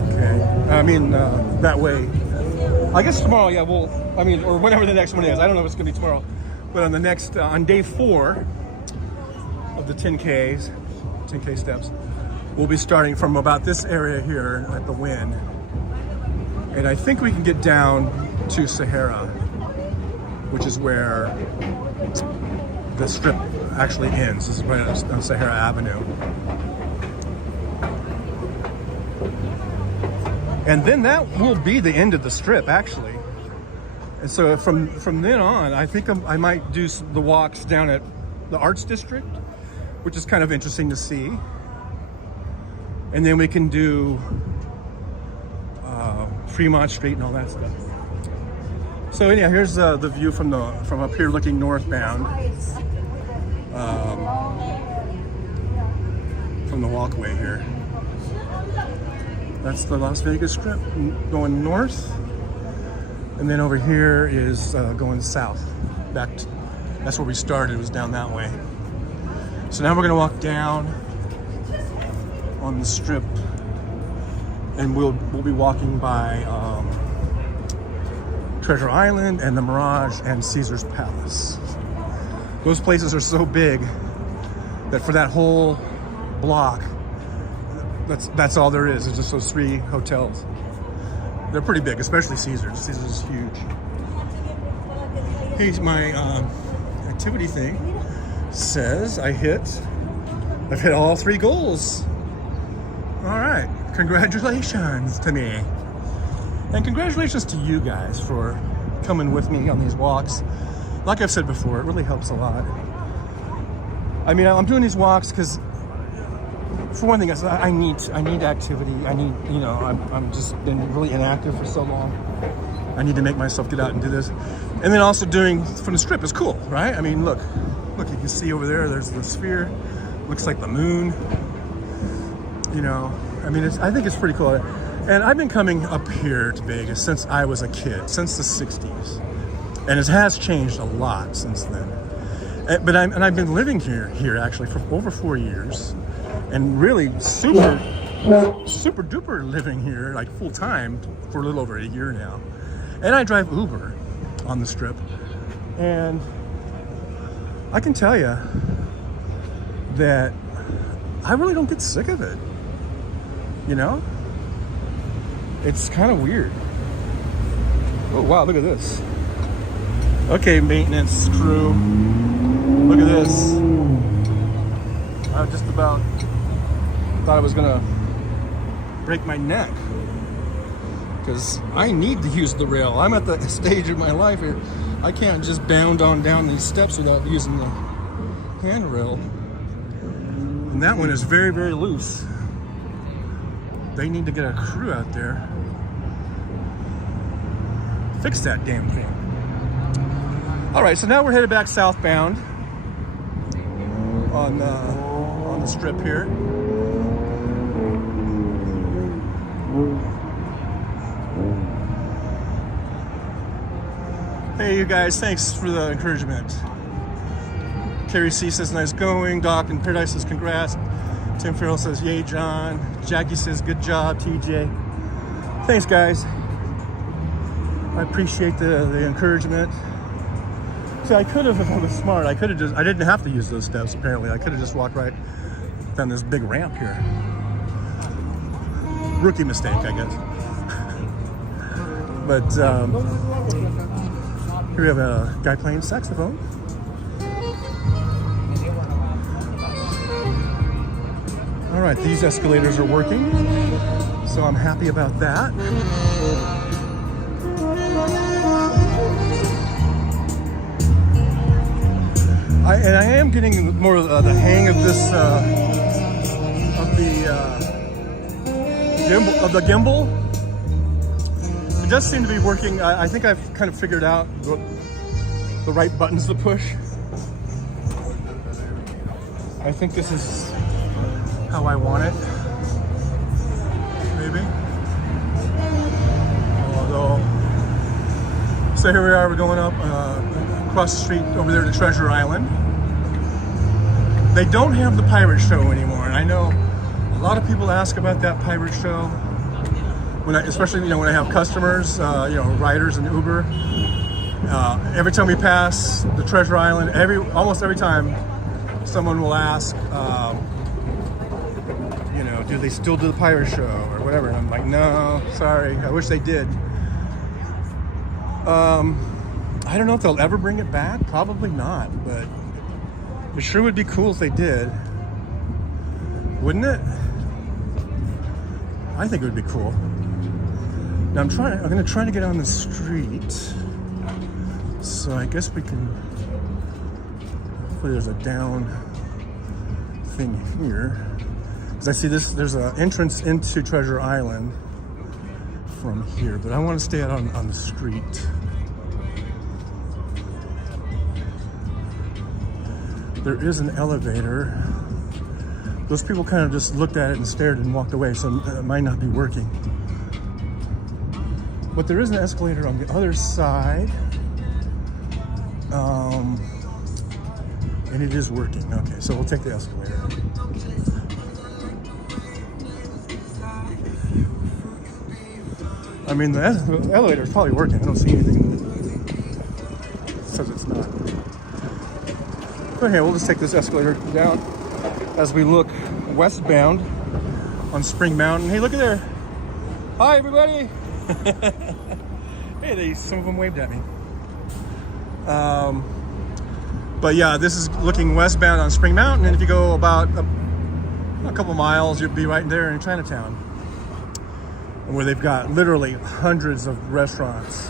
Okay, I mean that way. I guess tomorrow, yeah. Well, I mean, or whenever the next one is. I don't know if it's gonna be tomorrow, but on the next on day 4 of the 10K steps, we'll be starting from about this area here at the Wynn, and I think we can get down to Sahara, which is where the Strip actually ends. This is right on Sahara Avenue. And then that will be the end of the Strip, actually. And so from then on, I think I might do the walks down at the Arts District, which is kind of interesting to see. And then we can do Fremont Street and all that stuff. So anyhow, here's the view from up here looking northbound. From the walkway here. That's the Las Vegas Strip going north. And then over here is going south. That's where we started, it was down that way. So now we're gonna walk down on the Strip, and we'll be walking by Treasure Island and the Mirage and Caesar's Palace. Those places are so big that for that whole block, that's all there is. It's just those 3 hotels. They're pretty big, especially Caesar's. Caesar's is huge. Here's my activity thing. Says I've hit all 3 goals. All right, congratulations to me. And congratulations to you guys for coming with me on these walks. Like I've said before, it really helps a lot. I mean, I'm doing these walks because, for one thing, I need activity. I need, I'm just been really inactive for so long. I need to make myself get out and do this. And then also doing from the Strip is cool, right? I mean, look, you can see over there's the sphere. Looks like the moon. I mean, I think it's pretty cool. And I've been coming up here to Vegas since I was a kid, since the 60s. And it has changed a lot since then. But I've been living here actually for over 4 years. And really super duper living here, like full time, for a little over a year now. And I drive Uber on the Strip. And I can tell you that I really don't get sick of it. It's kind of weird. Oh wow, look at this. Okay, maintenance crew. Look at this. I just about thought I was gonna break my neck because I need to use the rail. I'm at the stage of my life here. I can't just bound on down these steps without using the handrail. And that one is very, very loose. They need to get a crew out there. Fix that damn thing. All right, so now we're headed back southbound on the Strip here. Hey, you guys, thanks for the encouragement. Carrie C says, nice going. Doc in Paradise says, congrats. Tim Farrell says, yay, John. Jackie says, good job, TJ. Thanks, guys. I appreciate the encouragement. See, I could have, if I was smart, I didn't have to use those steps, apparently. I could have just walked right down this big ramp here. Rookie mistake, I guess. But here we have a guy playing saxophone. All right, these escalators are working, so I'm happy about that. I am getting more of the hang of this, of the gimbal. It does seem to be working. I think I've kind of figured out the right buttons to push. I think this is how I want it, maybe. Although, so here we are, we're going up across the street over there to Treasure Island. they don't have the pirate show anymore, and I know a lot of people ask about that pirate show. Especially when I have customers, riders and Uber. Every time we pass the Treasure Island, almost every time, someone will ask, do they still do the pirate show or whatever? And I'm like, no, sorry, I wish they did. I don't know if they'll ever bring it back. Probably not, but it sure would be cool if they did, wouldn't it? I think it would be cool. Now I'm going to try to get on the street. So I guess we can. Hopefully there's a down thing here. Because I see there's an entrance into Treasure Island from here, but I want to stay out on the street. There is an elevator. Those people kind of just looked at it and stared and walked away, so it might not be working. But there is an escalator on the other side. And it is working. Okay, so we'll take the escalator. I mean, the elevator is probably working. I don't see anything that says it's not. Okay, we'll just take this escalator down as we look westbound on Spring Mountain. Hey, look at there. Hi, everybody. Hey, some of them waved at me. But yeah, this is looking westbound on Spring Mountain, and if you go about a couple miles, you'll be right there in Chinatown, where they've got literally hundreds of restaurants.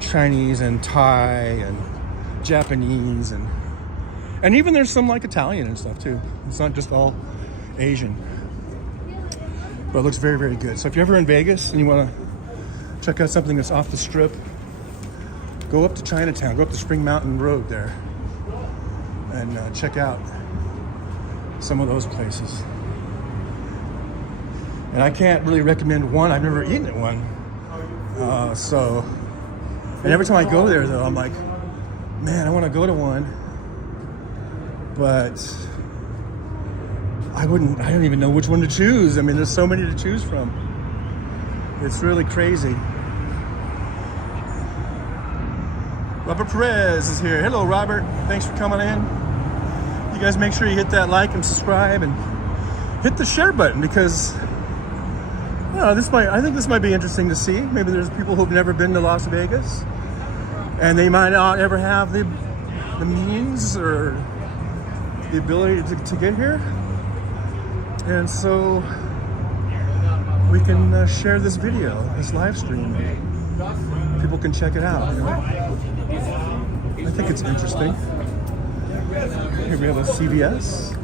Chinese and Thai and Japanese and even there's some like Italian and stuff too. It's not just all Asian. But it looks very, very good. So if you're ever in Vegas and you want to check out something that's off the strip, go up to Chinatown, go up to Spring Mountain Road there, and check out some of those places. And I can't really recommend one. I've never eaten at one. And every time I go there, though, I'm like, man, I want to go to one, but I don't even know which one to choose. I mean, there's so many to choose from. It's really crazy. Robert Perez is here. Hello, Robert. Thanks for coming in. You guys make sure you hit that like and subscribe and hit the share button, because I think this might be interesting to see. Maybe there's people who've never been to Las Vegas, and they might not ever have the means or the ability to get here. And so we can share this video, this live stream. People can check it out. I think it's interesting. Here we have a CVS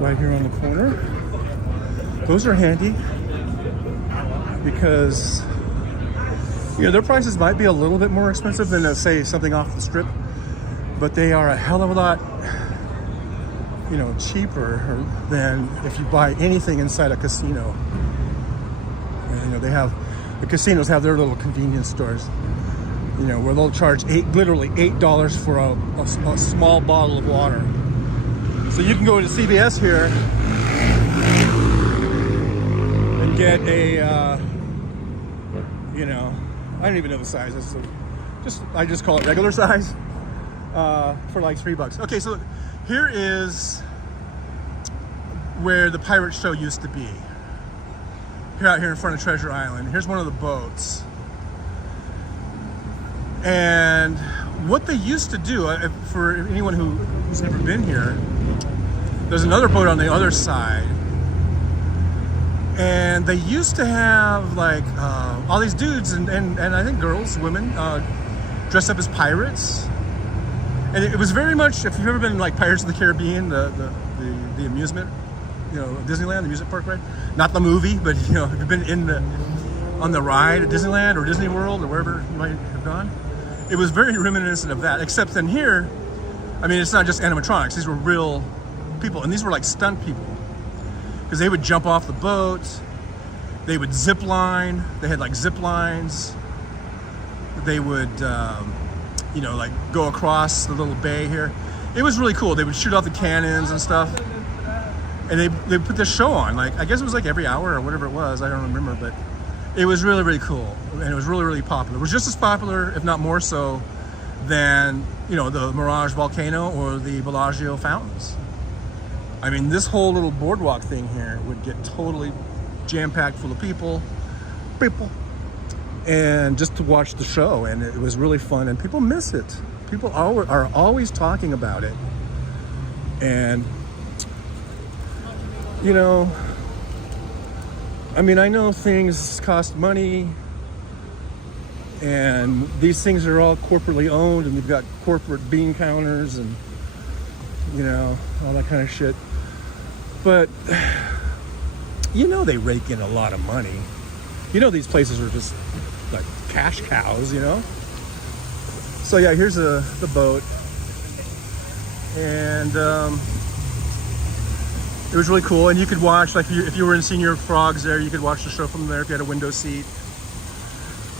right here on the corner. Those are handy because their prices might be a little bit more expensive than say something off the strip, but they are a hell of a lot cheaper than if you buy anything inside a casino. And, the casinos have their little convenience stores, where they'll charge literally $8 for a small bottle of water. So you can go to CVS here and get I don't even know the size. I just call it regular size for like $3. Okay, so here is where the pirate show used to be. Out here in front of Treasure Island. Here's one of the boats. And what they used to do, for anyone who's never been here, there's another boat on the other side. And they used to have like all these dudes and I think girls, women, dressed up as pirates. And it was very much, if you've ever been like Pirates of the Caribbean, the amusement, Disneyland, the amusement park ride, not the movie, but if you've been on the ride at Disneyland or Disney World or wherever you might have gone, it was very reminiscent of that. Except in here, I mean, it's not just animatronics; these were real people, and these were like stunt people, because they would jump off the boats, they would zip line, they had like zip lines, they would you know, like go across the little bay here. It was really cool. They would shoot off the cannons and stuff. And they put this show on, like, I guess it was like every hour or whatever it was. I don't remember, but it was really, really cool. And it was really, really popular. It was just as popular, if not more so, than, you know, the Mirage Volcano or the Bellagio fountains. I mean, this whole little boardwalk thing here would get totally jam-packed full of people, and just to watch the show. And it was really fun, and people miss it. People are always talking about it. And you know, I mean, I know things cost money, and these things are all corporately owned, and we've got corporate bean counters and, you know, all that kind of shit. But, you know, they rake in a lot of money. You know, these places are just like cash cows, you know? So yeah, here's the boat. And, it was really cool, and you could watch, like, if you were in Senior Frogs there, you could watch the show from there if you had a window seat.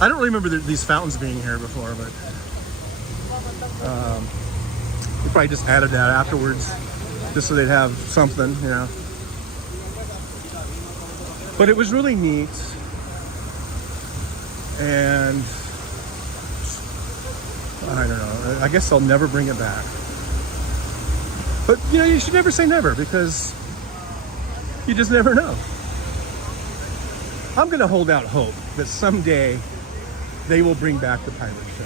I don't remember these fountains being here before, but we probably just added that afterwards, just so they'd have something, you know. But it was really neat, and I don't know, I guess I'll never bring it back. But, you know, you should never say never, because you just never know. I'm gonna hold out hope that someday they will bring back the pirate show.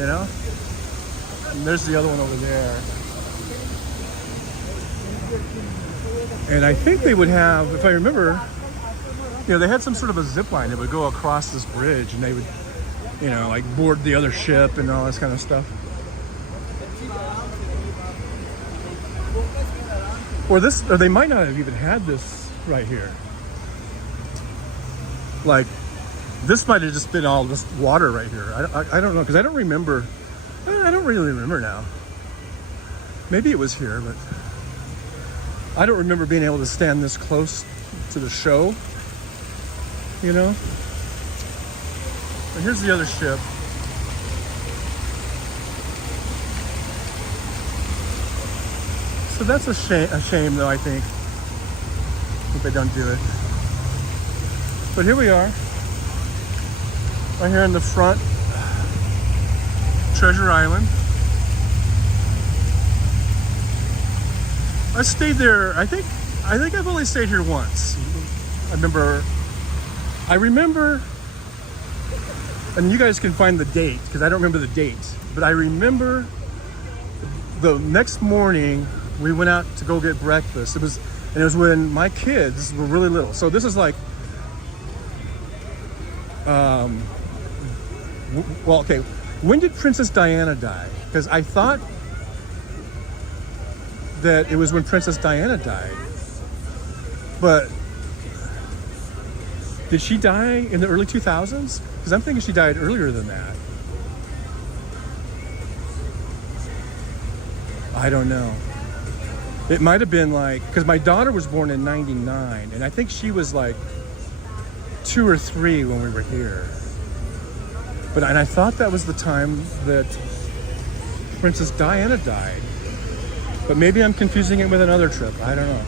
You know? And there's the other one over there. And I think they would have, if I remember, you know, they had some sort of a zip line that would go across this bridge, and they would, you know, like board the other ship and all this kind of stuff. Or they might not have even had this right here. Like, this might have just been all just water right here. I don't know, because I don't remember. I don't really remember now. Maybe it was here, but I don't remember being able to stand this close to the show, you know? And here's the other ship. So that's a shame, though, I think, that they don't do it. But here we are, right here in the front, Treasure Island. I stayed there, I think I've only stayed here once. I remember, and you guys can find the date, because I don't remember the date, but I remember the next morning, we went out to go get breakfast. It was when my kids were really little. So this is like, well, okay. When did Princess Diana die? Because I thought that it was when Princess Diana died. But did she die in the early 2000s? Because I'm thinking she died earlier than that. I don't know. It might have been like, because my daughter was born in 99, and I think she was like 2 or 3 when we were here. And I thought that was the time that Princess Diana died. But maybe I'm confusing it with another trip. I don't know.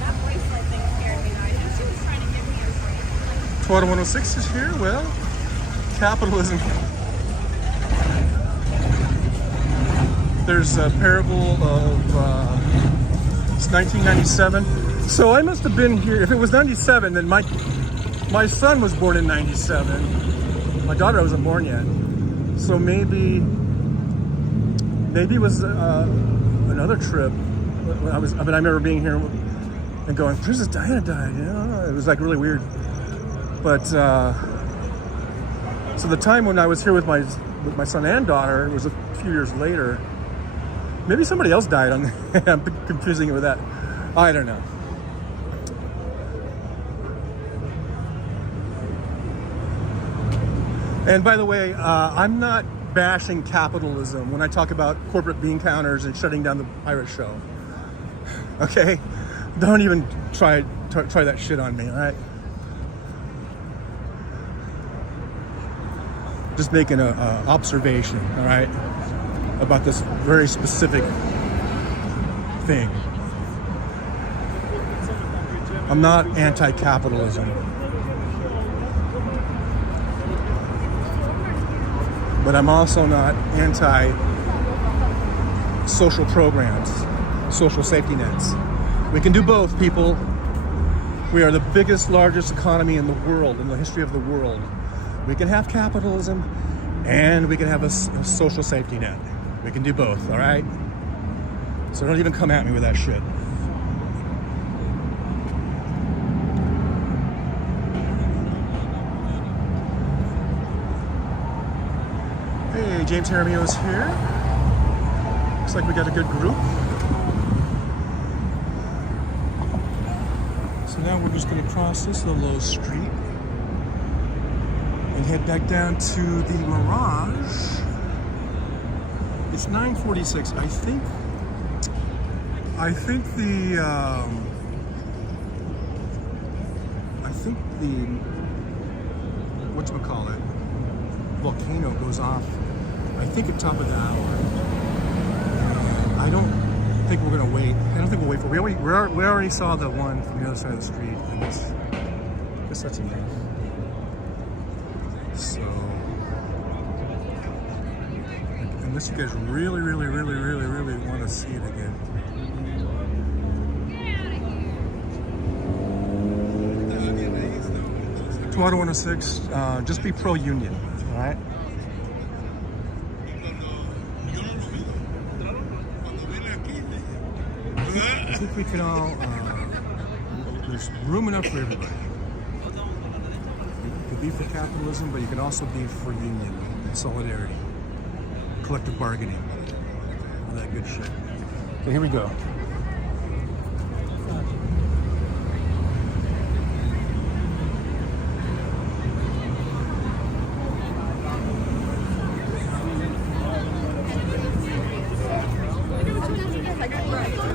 That bracelet thing scared me. I know she was trying to give me a bracelet. Toyota 106 is here. Well, capitalism. There's a parable of, it's 1997. So I must have been here, if it was 97, then my son was born in 97. My daughter wasn't born yet. So maybe it was another trip. I remember being here and going, Princess Diana died, you know? It was like really weird. But, so the time when I was here with my son and daughter, it was a few years later. Maybe somebody else died on that. I'm confusing it with that. I don't know. And by the way, I'm not bashing capitalism when I talk about corporate bean counters and shutting down the pirate show. Okay? Don't even try that shit on me, all right? just making a observation, all right, about this very specific thing. I'm not anti-capitalism, but I'm also not anti-social programs, social safety nets. We can do both, people. We are the biggest, largest economy in the world, in the history of the world. We can have capitalism and we can have a social safety net. We can do both, all right? So don't even come at me with that shit. Hey, James Jaramillo's here. Looks like we got a good group. So now we're just going to cross this little street and head back down to the Mirage. It's 9:46. I think the whatchamacallit volcano goes off, I think at top of the hour. I don't think we're gonna wait. I don't think we'll wait for. We already saw the one from the other side of the street, and I guess that's enough. So, unless you guys really want to see it again. Tomato 106. Just be pro-union, all right? I think we can all, there's room enough for everybody. You can be for capitalism, but you can also be for union and solidarity, collective bargaining, all that good shit. Okay, here we go.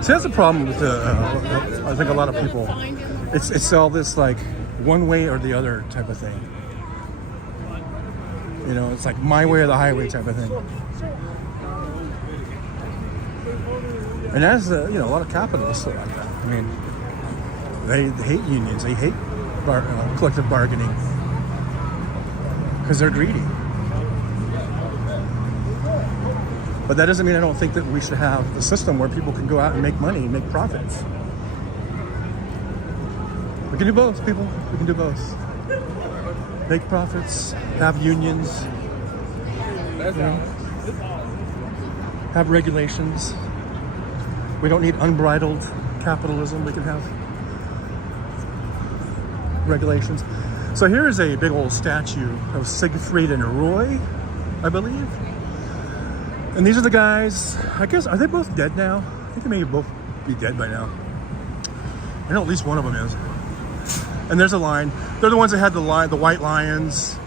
See, that's the problem with I think a lot of people. It's all this like one way or the other type of thing. You know, it's like my way or the highway type of thing. And as a lot of capitalists are like that. I mean, they hate unions. They hate collective bargaining because they're greedy. But that doesn't mean I don't think that we should have a system where people can go out and make money and make profits. We can do both, people. We can do both. Make profits, have unions, have regulations. We don't need unbridled capitalism. We can have regulations. So here is a big old statue of Siegfried and Roy, I believe. And these are the guys, I guess, are they both dead now? I think they may both be dead by now. I know at least one of them is. And there's a line. They're the ones that had the white lions.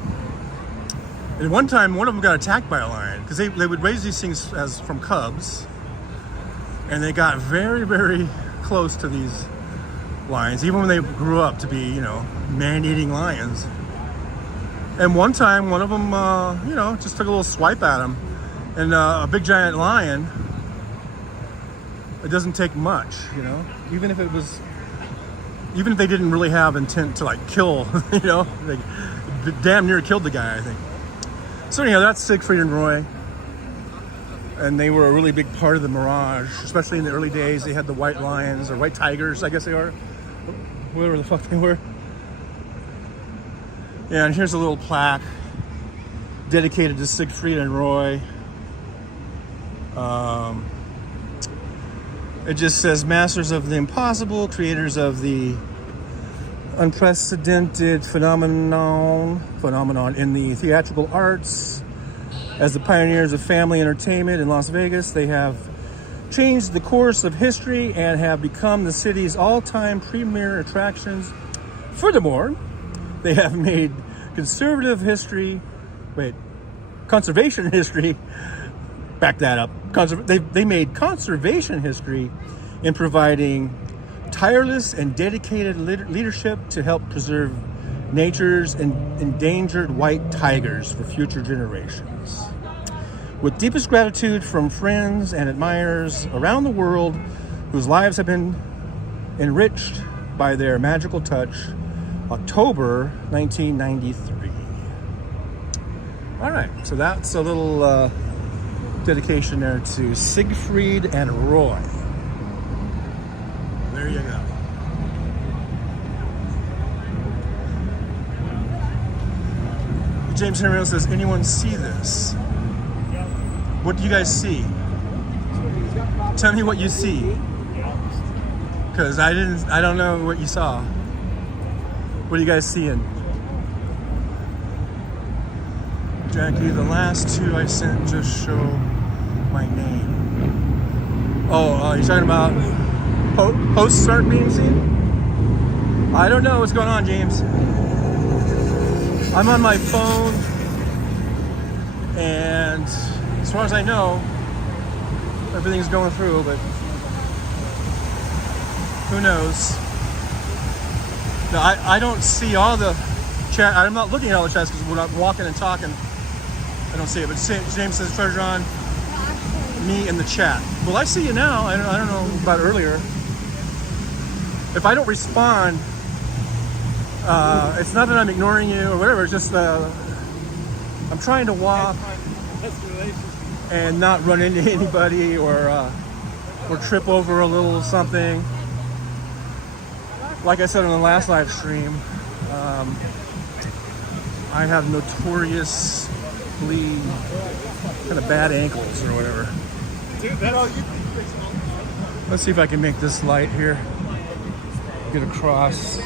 And one time, one of them got attacked by a lion because they would raise these things as from cubs. And they got very close to these lions, even when they grew up to be, man-eating lions. And one time, one of them, just took a little swipe at him. And a big giant lion, it doesn't take much, even if they didn't really have intent to like kill, they damn near killed the guy, I think. So anyhow, that's Siegfried and Roy. And they were a really big part of the Mirage, especially in the early days. They had the white lions or white tigers, I guess they are, whatever the fuck they were. Yeah, and here's a little plaque dedicated to Siegfried and Roy. It just says masters of the impossible, creators of the unprecedented phenomenon in the theatrical arts. As the pioneers of family entertainment in Las Vegas, they have changed the course of history and have become the city's all-time premier attractions. Furthermore, they have made conservation history. Back that up. They made conservation history in providing tireless and dedicated leadership to help preserve nature's endangered white tigers for future generations. With deepest gratitude from friends and admirers around the world whose lives have been enriched by their magical touch, October 1993. All right, so that's a little dedication there to Siegfried and Roy. There you go. James Henry says, anyone see this? What do you guys see? Tell me what you see. Because I don't know what you saw. What are you guys seeing? Jackie, the last two I sent just show my name. Oh, you're talking about posts aren't being seen? I don't know what's going on, James. I'm on my phone, and as far as I know, everything's going through, but who knows? No, I don't see all the chat. I'm not looking at all the chats because when I'm walking and talking, I don't see it. But James says, Treasure on me in the chat. Well, I see you now. I don't know about earlier. If I don't respond, it's not that I'm ignoring you or whatever. It's just I'm trying to walk and not run into anybody or trip over a little something. Like I said on the last live stream, I have notoriously kind of bad ankles or whatever. Let's see if I can make this light here. Get across.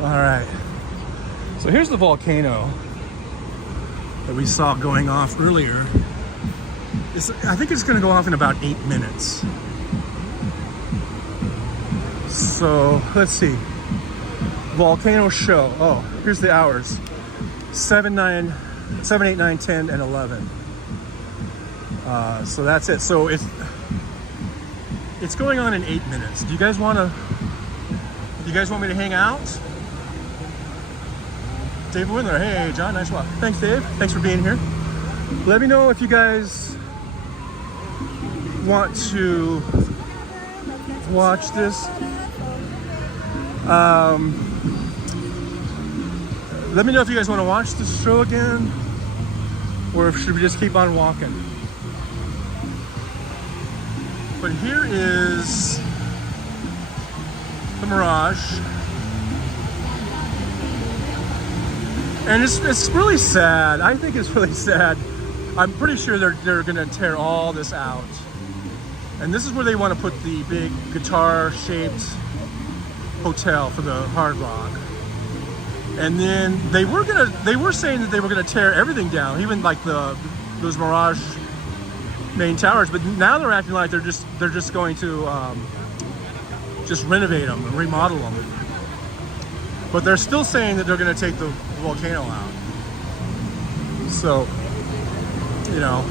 All right. So here's the volcano that we saw going off earlier. I think it's going to go off in about 8 minutes. So let's see. Volcano show. Oh, here's the hours. 7, 8, 9, 10, and 11. So that's it. So it's going on in 8 minutes. Do you guys want me to hang out? Dave Windler. Hey, John, nice walk. Thanks, Dave. Thanks for being here. Let me know if you guys want to watch this. Let me know if you guys want to watch this show again, or if should we just keep on walking. But here is the Mirage. And it's really sad. I think it's really sad. I'm pretty sure they're gonna tear all this out. And this is where they want to put the big guitar-shaped hotel for the Hard Rock. And then they were saying that they were gonna tear everything down, even like those Mirage main towers. But now they're acting like they're just going to just renovate them and remodel them. But they're still saying that they're going to take the volcano out. So, you know,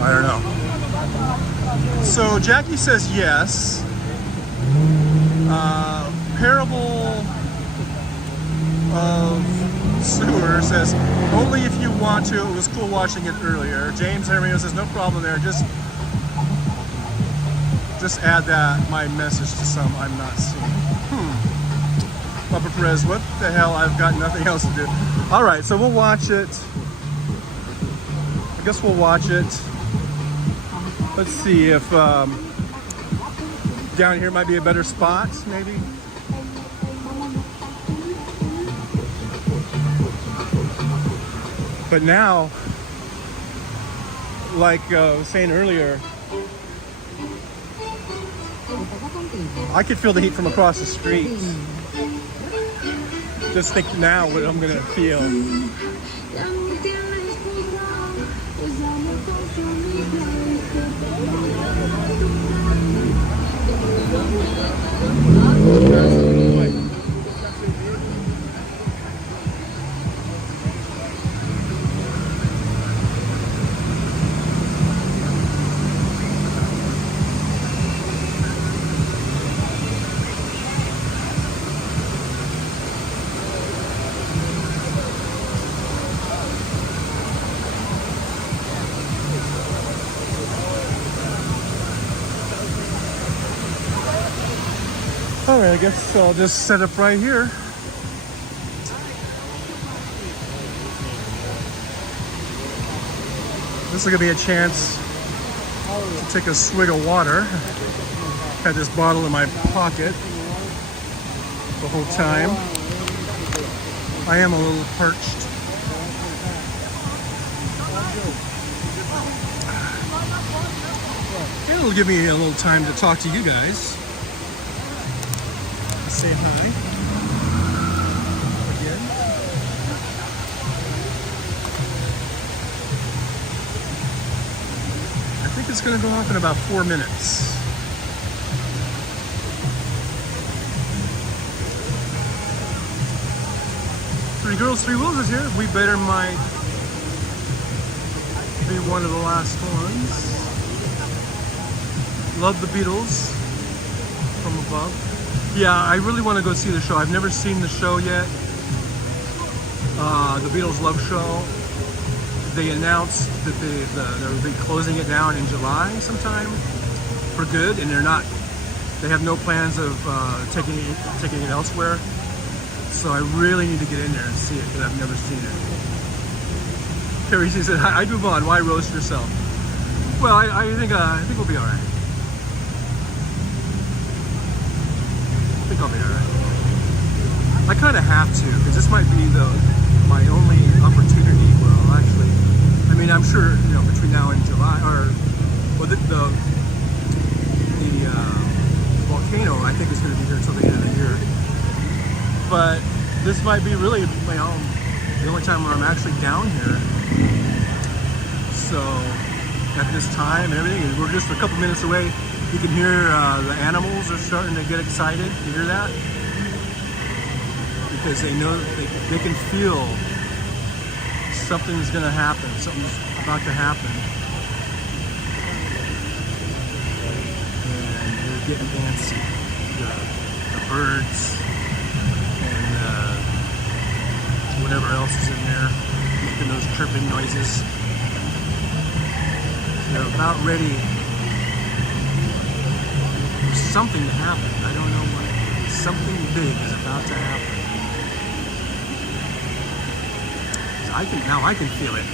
I don't know. So Jackie says yes. Parable of Sewer says, only if you want to. It was cool watching it earlier. James Hermio says, no problem there. Just add that, my message to some I'm not seeing. Papa Perez, what the hell? I've got nothing else to do. All right, so we'll watch it. I guess we'll watch it. Let's see if down here might be a better spot, maybe. But now, like I was saying earlier, I could feel the heat from across the street. Just think now what I'm gonna feel. right, I guess I'll just set up right here. This is gonna be a chance to take a swig of water. Had this bottle in my pocket the whole time. I am a little parched. It'll give me a little time to talk to you guys. Say hi again. I think it's going to go off in about 4 minutes. Three Girls, Three Wolves is here. We better might be one of the last ones. Love the Beatles from above. Yeah, I really want to go see the show. I've never seen the show yet. The Beatles Love Show. They announced that they'll be closing it down in July sometime for good, and they have no plans of taking it elsewhere. So I really need to get in there and see it because I've never seen it. Harry said, "I'd move on. Why roast yourself?" Well, I think we'll be all right. I think I'll be all right. I kind of have to because this might be my only opportunity where I'll actually. I mean, I'm sure between now and July, the volcano I think is going to be here until the end of the year. But this might be really the only time where I'm actually down here. So at this time and everything, we're just a couple minutes away. You can hear the animals are starting to get excited. You hear that? Because they know they can feel something's going to happen. Something's about to happen. And they're getting antsy. The birds and whatever else is in there, making those chirping noises. They're about ready for something to happen. I don't know what. Something big is about to happen. I can feel it.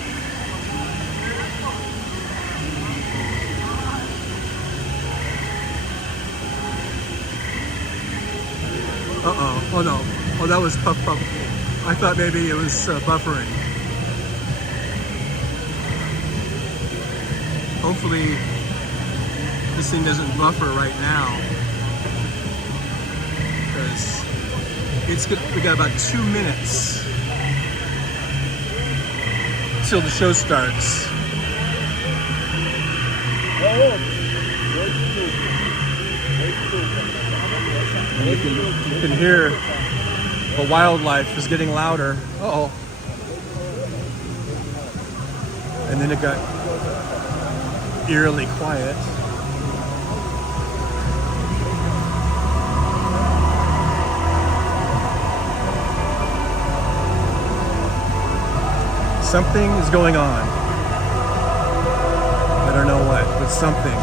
Uh-oh. Oh no. Oh, that was Puff Puff. I thought maybe it was buffering. Hopefully this thing doesn't buffer right now. Because we got about 2 minutes till the show starts. And you can hear the wildlife is getting louder. Uh-oh. And then it got eerily quiet. Something is going on. I don't know what, but something.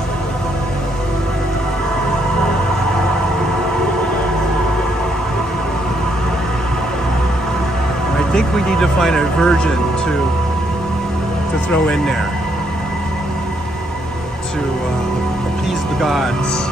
I think we need to find a virgin to throw in there to appease the gods.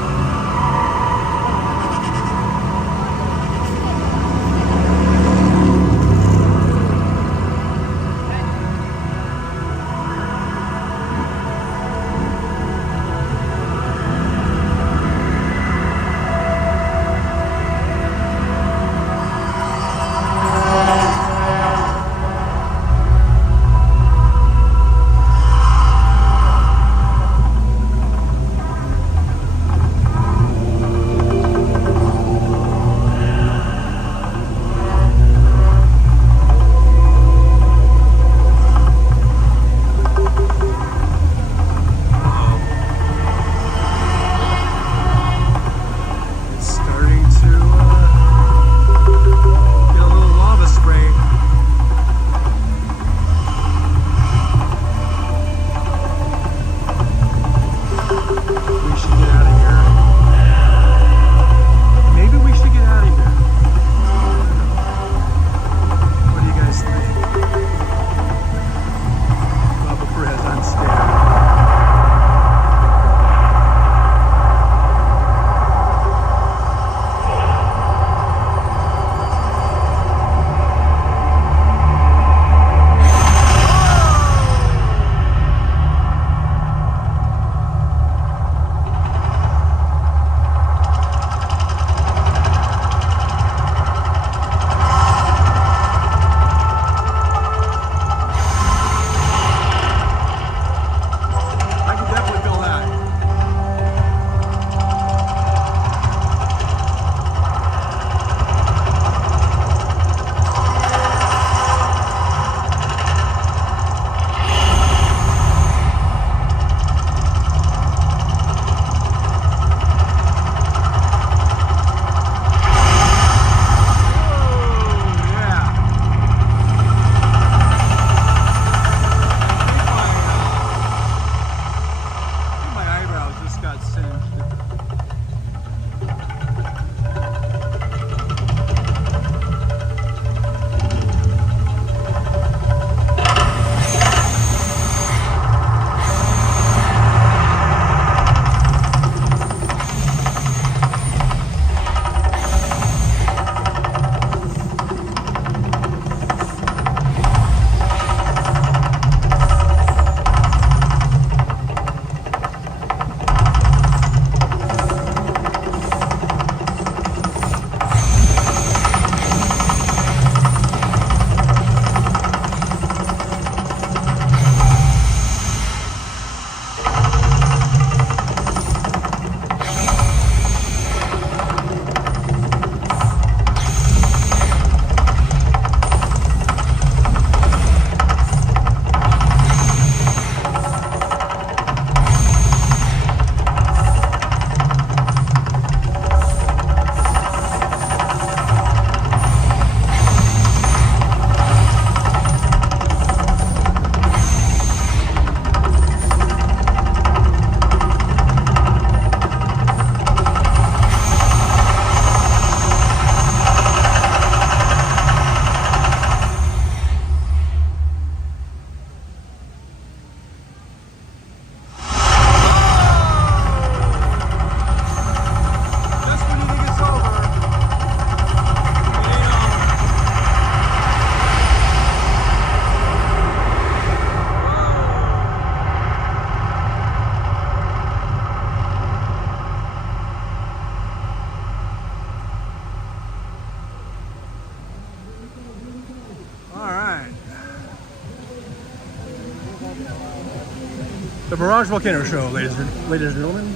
The Mirage Volcano Show, ladies and gentlemen.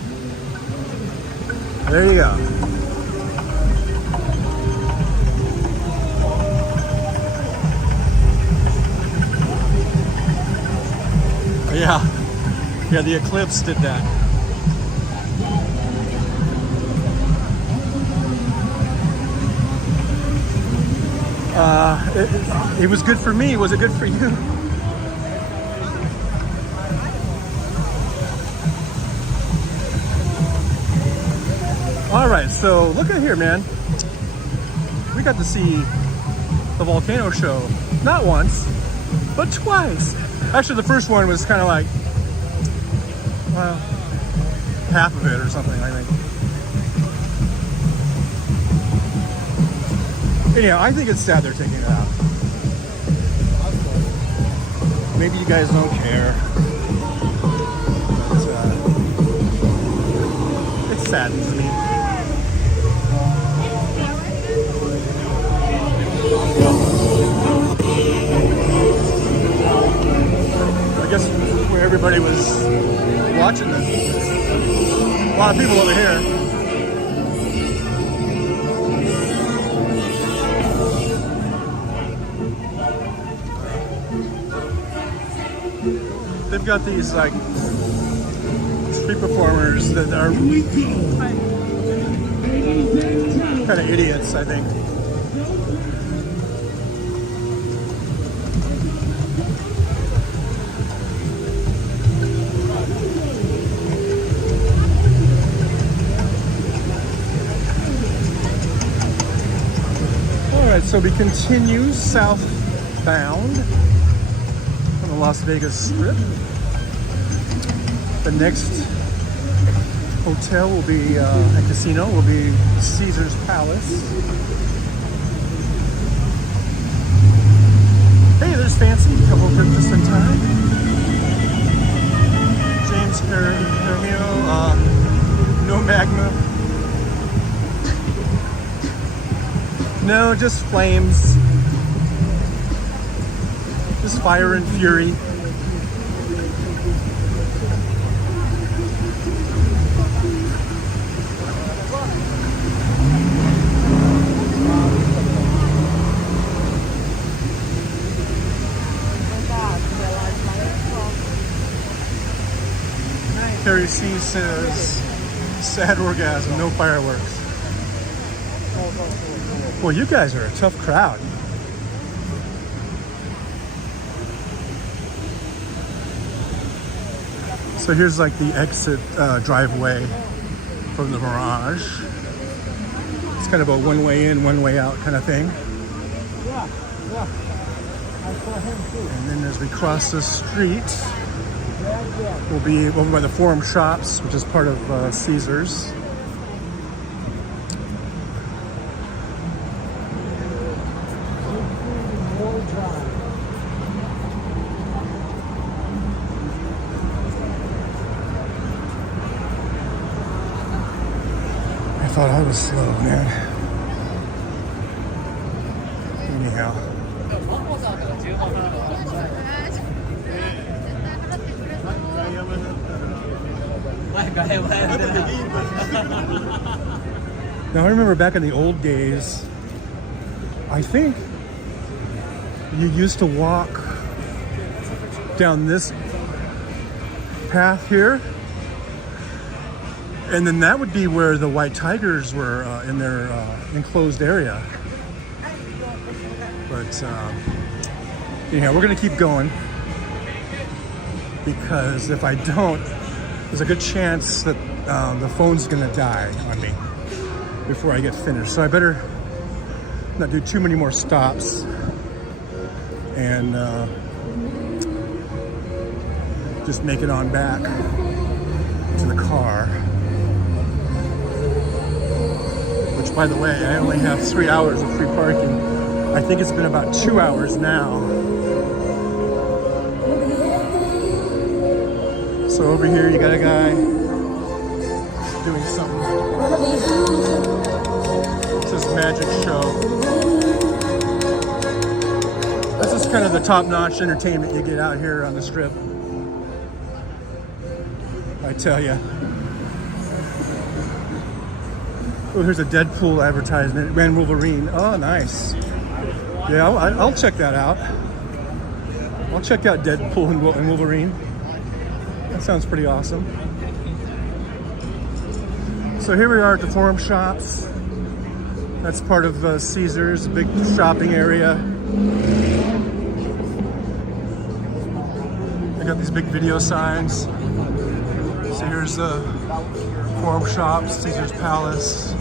There you go. Yeah, the eclipse did that. It was good for me. Was it good for you? All right, so look at here, man. We got to see the volcano show not once, but twice. Actually, the first one was kind of like, well, half of it or something, I think. Anyhow, I think it's sad they're taking it out. Maybe you guys don't care. But, it saddens me. I guess where everybody was watching this. A lot of people over here. They've got these like street performers that are kind of idiots, I think. Alright, so we continue southbound on the Las Vegas Strip. The next hotel will be, a casino, will be Caesar's Palace. Hey, there's Fancy, a couple of just in time. James Paramio, no magma. No, just flames. Just fire and fury. Terry C says, sad orgasm, no fireworks. Well, you guys are a tough crowd. So here's like the exit driveway from the Mirage. It's kind of a one way in, one way out kind of thing. Yeah. I saw him too. And then as we cross the street, we'll be over by the Forum Shops, which is part of Caesars. I thought I was slow, man. Anyhow. Now I remember back in the old days, I think you used to walk down this path here, and then that would be where the white tigers were in their enclosed area. But anyhow, we're gonna keep going because if I don't, there's a good chance that the phone's gonna die on me before I get finished. So I better not do too many more stops and just make it on back to the car. Which, by the way, I only have 3 hours of free parking. I think it's been about 2 hours now. So over here you got a guy doing something. It says magic show. This is kind of the top-notch entertainment you get out here on the Strip. tell you. Oh, here's a Deadpool advertisement. Ran Wolverine. Oh, nice. Yeah, I'll check that out. I'll check out Deadpool and Wolverine. That sounds pretty awesome. So here we are at the Forum Shops. That's part of Caesars, a big shopping area. They got these big video signs. So here's the Forum Shops, Caesars Palace.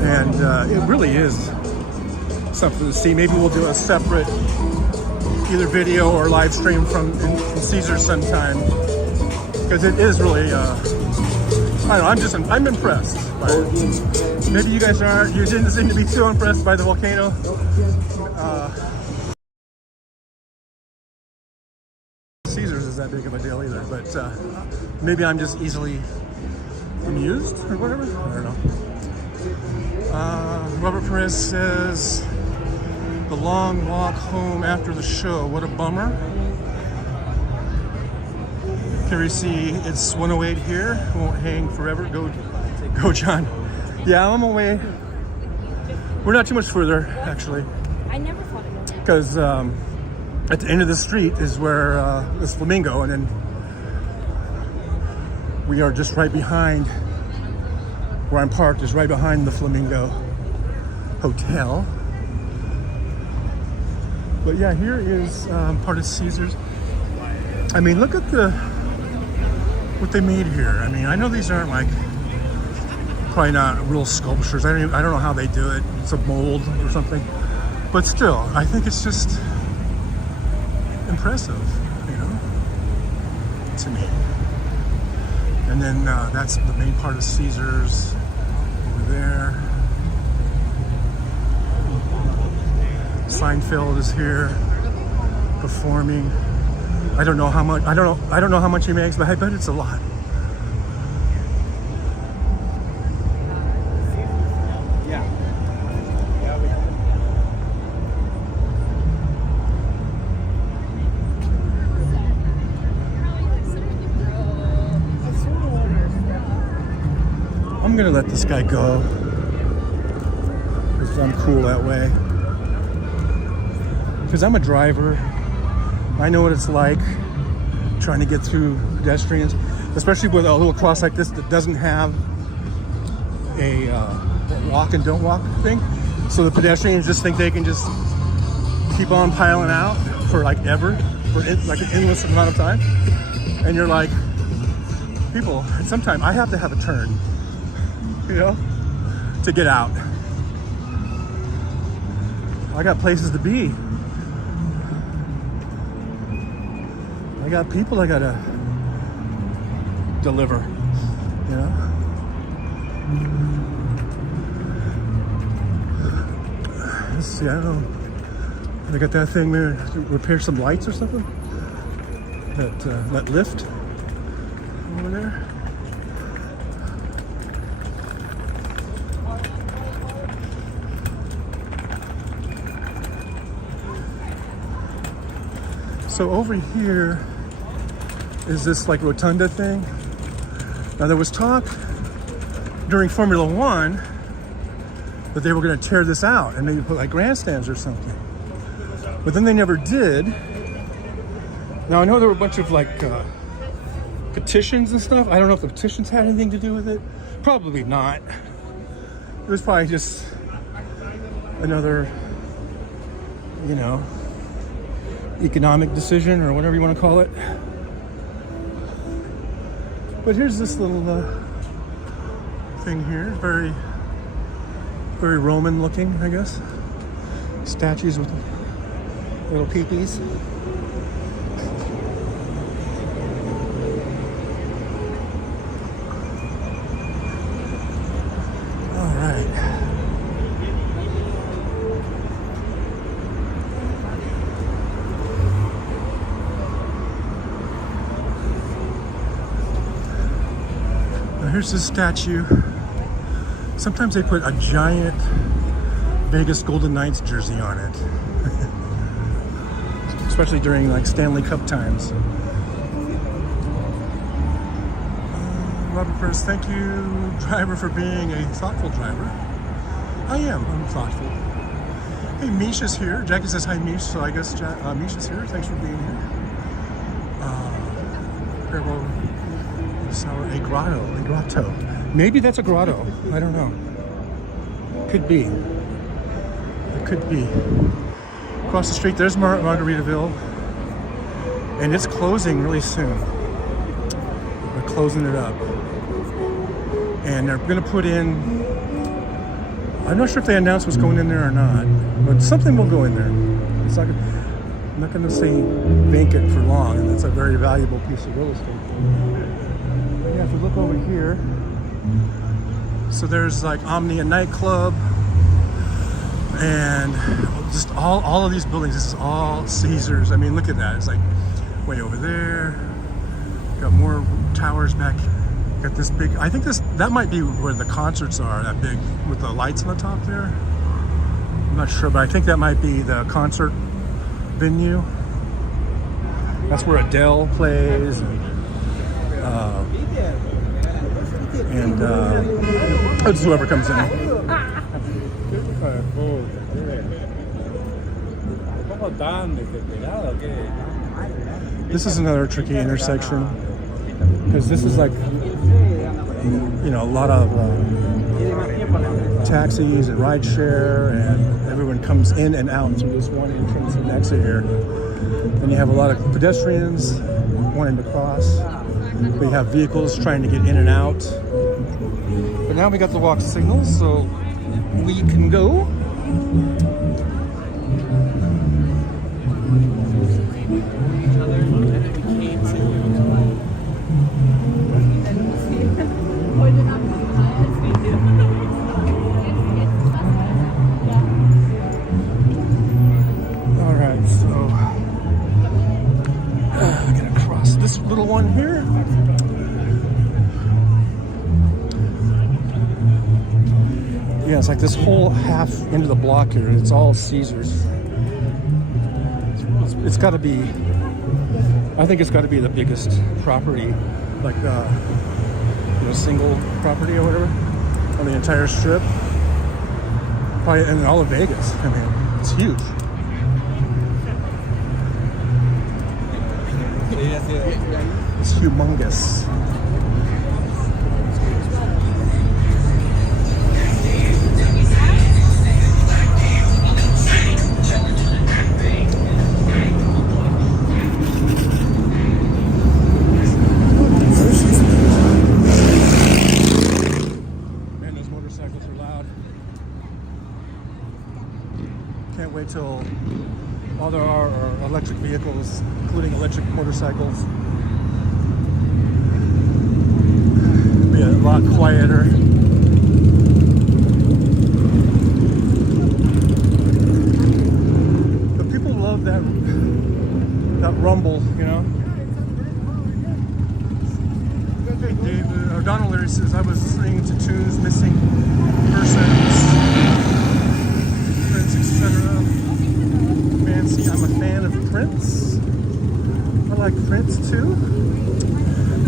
And it really is something to see. Maybe we'll do a separate either video or live stream from Caesars sometime. Because it is really, I don't know, I'm impressed by it. Maybe you guys aren't. You didn't seem to be too impressed by the volcano. Caesars is that big of a deal either, but maybe I'm just easily amused or whatever. I don't know. Robert Perez says, the long walk home after the show, what a bummer. Carrie C, it's 108 here, won't hang forever. Go John. Yeah, I'm on my way. We're not too much further, actually. I never thought it was. Because at the end of the street is where is Flamingo, and then we are just right behind where I'm parked, is right behind the Flamingo Hotel. But yeah, here is part of Caesars. I mean, look at what they made here. I mean, I know these aren't like, probably not real sculptures. I don't know how they do it. It's a mold or something. But still, I think it's just impressive, you know, to me. And then that's the main part of Caesars over there. Seinfeld is here performing. I don't know how much. I don't know how much he makes, but I bet it's a lot. I'm gonna let this guy go because I'm cool that way. Because I'm a driver. I know what it's like trying to get through pedestrians, especially with a little cross like this that doesn't have a walk and don't walk thing. So the pedestrians just think they can just keep on piling out for like ever, for like an endless amount of time. And you're like, people, sometimes I have to have a turn, you know, to get out. I got places to be. I got people I gotta deliver, you know? Let's see, I don't know. They got that thing there to repair some lights or something? That lift over there. So over here is this like rotunda thing. Now there was talk during Formula One that they were going to tear this out and maybe put like grandstands or something. But then they never did. Now I know there were a bunch of like petitions and stuff. I don't know if the petitions had anything to do with it. Probably not. It was probably just another, you know, economic decision or whatever you want to call it. But here's this little thing here, very Roman looking, I guess. Statues with little peepees. All right. Here's this statue. Sometimes they put a giant Vegas Golden Knights jersey on it. Especially during like Stanley Cup times. Robert Chris, thank you, driver, for being a thoughtful driver. I'm thoughtful. Hey, Misha's here. Jackie says hi, Mish, so I guess Misha's here. Thanks for being here. A grotto. Maybe that's a grotto. I don't know. Could be. It could be. Across the street, there's Margaritaville. And it's closing really soon. They're closing it up. And they're going to put in, I'm not sure if they announced what's going in there or not, but something will go in there. It's not, I'm not going to say vacant for long, and that's a very valuable piece of real estate. But yeah, if we look over here, so there's like Omnia nightclub, and just all of these buildings. This is all Caesars. I mean, look at that. It's like way over there. Got more towers back. Got this big. I think that might be where the concerts are. That big with the lights on the top there. I'm not sure, but I think that might be the concert venue. That's where Adele plays, and it's whoever comes in. This is another tricky intersection because this is like, you know, a lot of taxis and rideshare, and everyone comes in and out through this one entrance and exit here. Then you have a lot of pedestrians wanting to cross. We have vehicles trying to get in and out. But now we got the walk signals, so we can go. All right, so I'm gonna cross this little one here. Yeah, it's like this whole half into the block here. It's all Caesars. It's got to be. I think it's got to be the biggest property, like single property or whatever, on the entire strip. Probably in all of Vegas. I mean, it's huge. It's humongous. Man, those motorcycles are loud. Can't wait till all there are electric vehicles, including electric motorcycles. Be a lot quieter. But people love that rumble, you know. Donald Leary says, I was listening to tunes, missing persons, Prince, etc. Fancy, I'm a fan of Prince. I like Prince too.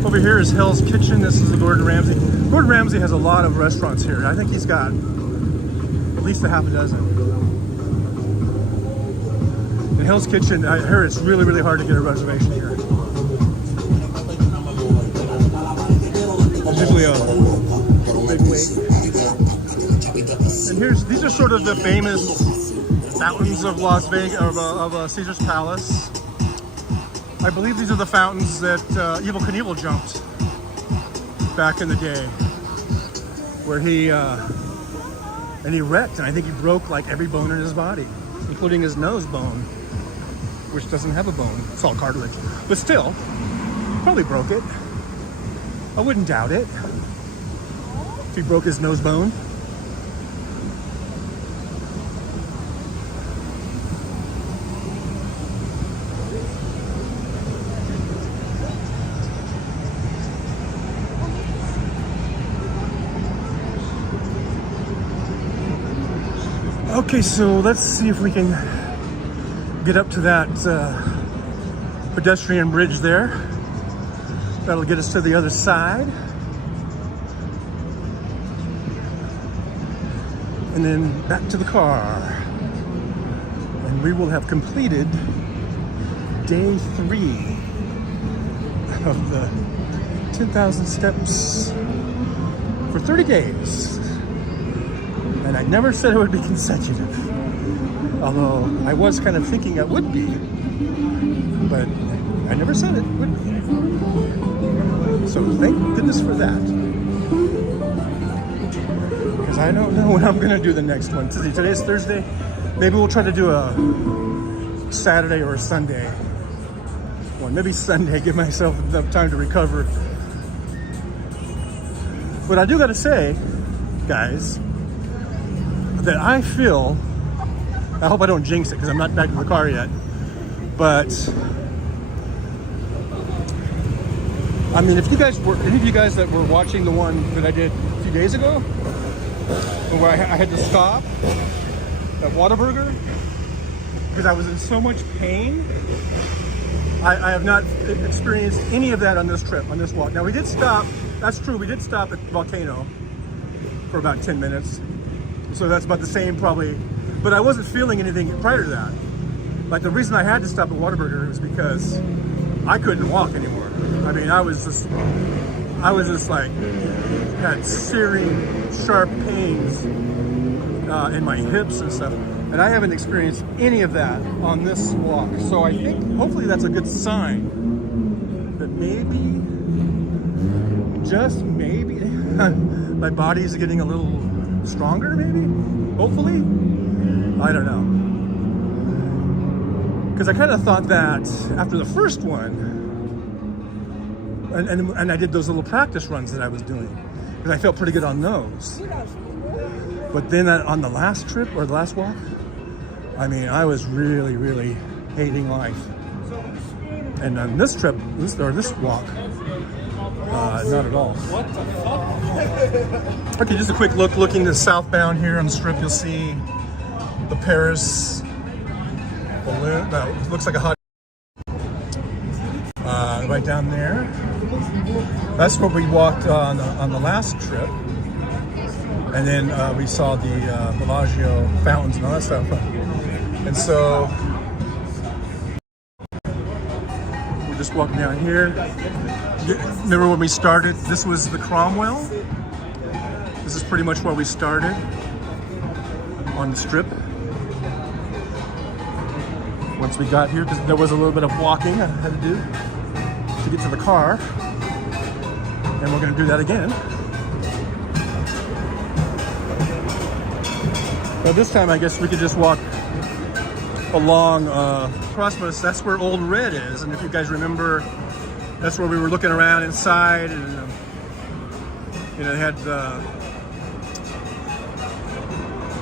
Over here is Hell's Kitchen. This is the Gordon Ramsay. Gordon Ramsay has a lot of restaurants here. I think he's got at least a half a dozen. And Hell's Kitchen, I hear it's really, really hard to get a reservation here. There's usually a big wait. And these are sort of the famous fountains of Las Vegas, of Caesar's Palace. I believe these are the fountains that Evel Knievel jumped back in the day, where he wrecked, and I think he broke like every bone in his body, including his nose bone, which doesn't have a bone. It's all cartilage, but still, probably broke it. I wouldn't doubt it if he broke his nose bone. Okay, so let's see if we can get up to that pedestrian bridge there. That'll get us to the other side. and then back to the car. And we will have completed day 3 of the 10,000 steps for 30 days. And I never said it would be consecutive, although I was kind of thinking it would be, but I never said it would be. So thank goodness for that. Because I don't know when I'm going to do the next one. Today's Thursday. Maybe we'll try to do a Saturday or a Sunday one. Maybe Sunday, give myself enough time to recover. But I do got to say, guys, that I feel, I hope I don't jinx it because I'm not back to the car yet, but I mean, if you guys were, any of you guys that were watching the one that I did a few days ago, where I had to stop at Whataburger because I was in so much pain, I have not experienced any of that on this trip, on this walk. Now we did stop, that's true, we did stop at Volcano for about 10 minutes. So that's about the same probably, but I wasn't feeling anything prior to that. Like the reason I had to stop at Whataburger was because I couldn't walk anymore. I mean, I was just like, had searing, sharp pains in my hips and stuff. And I haven't experienced any of that on this walk. So I think, hopefully that's a good sign that maybe, just maybe, my body's getting a little stronger, maybe? Hopefully? I don't know. Because I kind of thought that after the first one, and I did those little practice runs that I was doing, because I felt pretty good on those. But then on the last trip, or the last walk, I mean, I was really, really hating life. And on this trip, this walk, not at all. What the fuck? Okay, just a quick look, looking to southbound here on the strip, you'll see the Paris balloon. No, it looks like a hot right down there. That's where we walked on the last trip. And then we saw the Bellagio fountains and all that stuff. And so we're just walking down here. Remember when we started? This was the Cromwell. This is pretty much where we started on the strip. Once we got here, because there was a little bit of walking I had to do to get to the car. And we're going to do that again. But this time I guess we could just walk along Crossmas. That's where Old Red is. And if you guys remember, that's where we were looking around inside, and you know, they had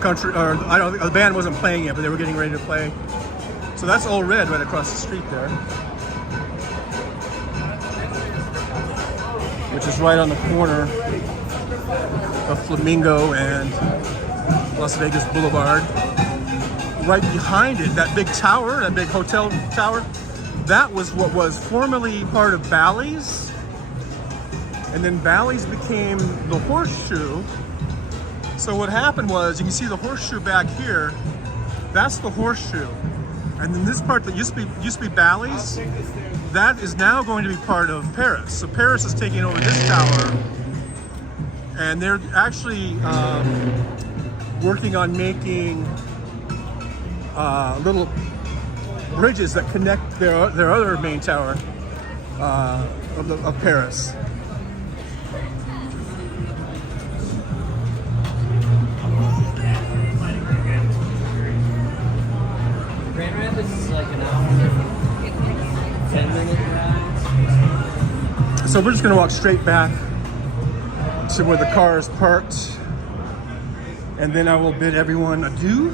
country, or I don't think the band wasn't playing yet, but they were getting ready to play. So that's Old Red right across the street there, which is right on the corner of Flamingo and Las Vegas Boulevard. Right behind it, that big tower, that big hotel tower, that was what was formerly part of Bally's. And then Bally's became the Horseshoe. So what happened was, you can see the Horseshoe back here, that's the Horseshoe. And then this part that used to be Bally's, that is now going to be part of Paris. So Paris is taking over this tower, and they're actually working on making little bridges that connect their other main tower of Paris. Grand Rapids is like an hour, 10-minute ride. So we're just gonna walk straight back to where the car is parked, and then I will bid everyone adieu.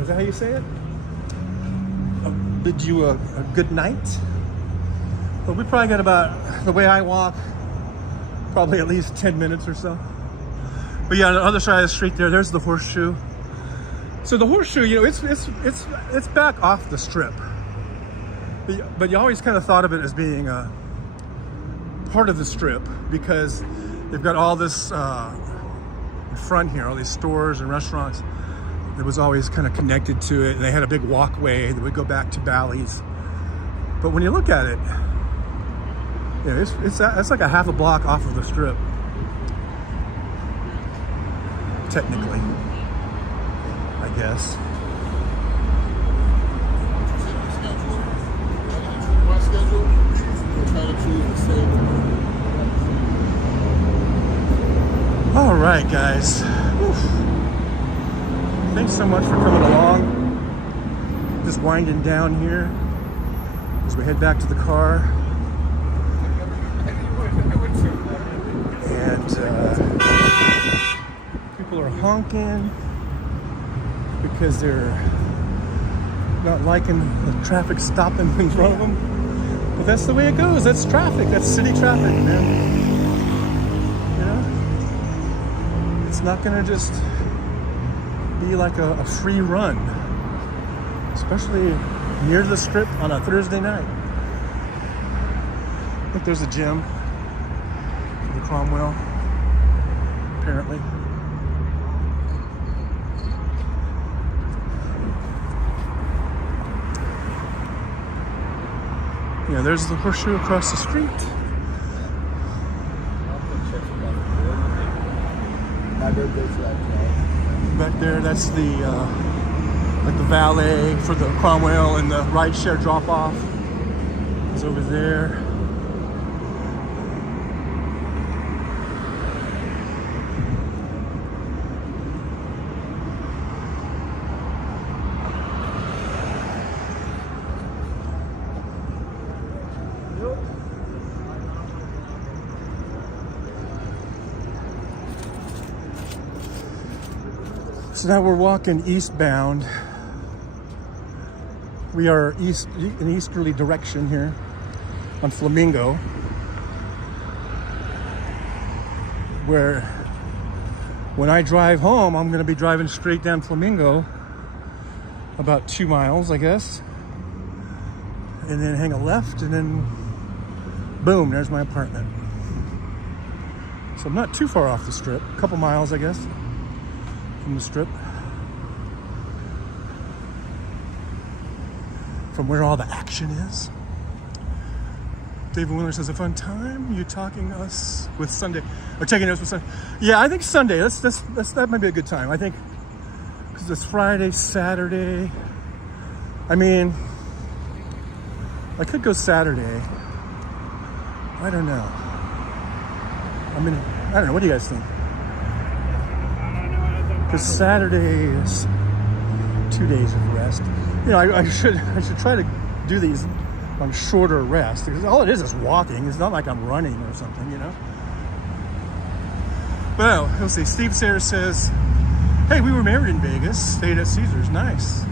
Is that how you say it? I'll bid you a good night. But we probably got about, the way I walk, probably at least 10 minutes or so. But yeah, on the other side of the street there's the Horseshoe. So the Horseshoe, you know, it's back off the strip. But you always kind of thought of it as being a part of the strip, because they've got all this in front here, all these stores and restaurants. It was always kind of connected to it. And they had a big walkway that would go back to Bally's. But when you look at it, yeah, it's like a half a block off of the strip. Technically, I guess. All right, guys. Whew. Thanks so much for coming along. Just winding down here as we head back to the car. And people are honking because they're not liking the traffic stopping in front of them. But that's the way it goes. That's traffic. That's city traffic, man. You know? It's not gonna just be like a free run, especially near the strip on a Thursday night. I think there's a gym for the Cromwell, apparently. Yeah, there's the Horseshoe across the street. Back there, that's the like the valet for the Cromwell, and the rideshare drop-off is over there. So now we're walking eastbound. We are in easterly direction here on Flamingo, where when I drive home, I'm gonna be driving straight down Flamingo, about 2 miles, I guess, and then hang a left, and then boom, there's my apartment. So I'm not too far off the strip, a couple miles, I guess, from the strip, from where all the action is. David Wheeler says, a fun time. You talking us with Sunday, or taking us with Sunday? Yeah, I think Sunday. That might be a good time. I think because it's Friday, Saturday. I mean, I could go Saturday. I don't know. I mean, I don't know. What do you guys think? Because Saturday is 2 days of rest. You know, I should try to do these on shorter rest, because all it is walking. It's not like I'm running or something, you know. Well, let's see. Steve Sayre says, "Hey, we were married in Vegas. Stayed at Caesars. Nice."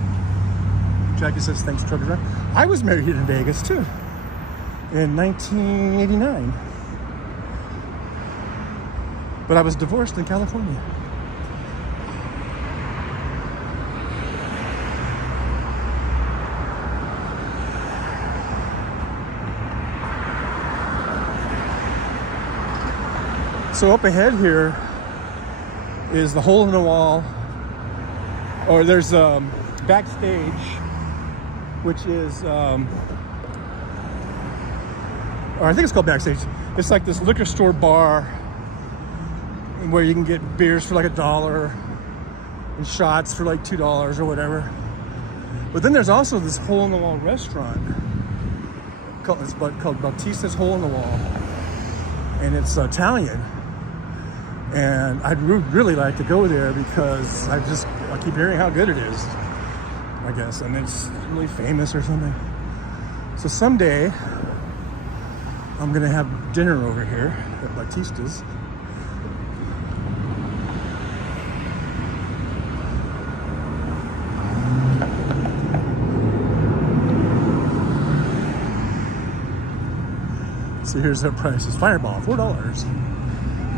Jackie says, "Thanks, Truckers Run." I was married in Vegas too, in 1989, but I was divorced in California. So up ahead here is the hole in the wall, or there's backstage, which is, or I think it's called backstage. It's like this liquor store bar where you can get beers for like $1 and shots for like $2 or whatever. But then there's also this hole in the wall restaurant called Bautista's Hole in the Wall, and it's Italian. And I'd really like to go there because I keep hearing how good it is, I guess, and it's really famous or something. So someday I'm gonna have dinner over here at Bautista's. So here's their prices. Fireball, $4.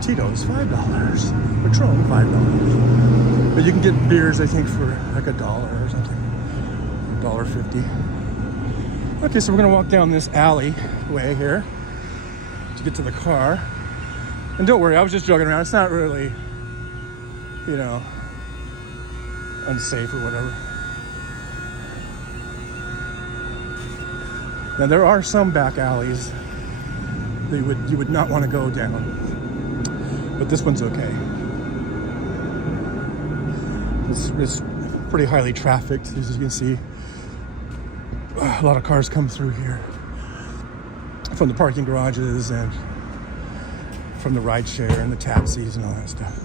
Tito's, $5. Patron, $5. But you can get beers, I think, for like $1 or something. $1.50. Okay, so we're gonna walk down this alleyway here to get to the car. And don't worry, I was just joking around. It's not really you know, unsafe or whatever. Now there are some back alleys that you would not want to go down, but this one's okay. It's pretty highly trafficked, as you can see. A lot of cars come through here from the parking garages and from the rideshare and the taxis and all that stuff.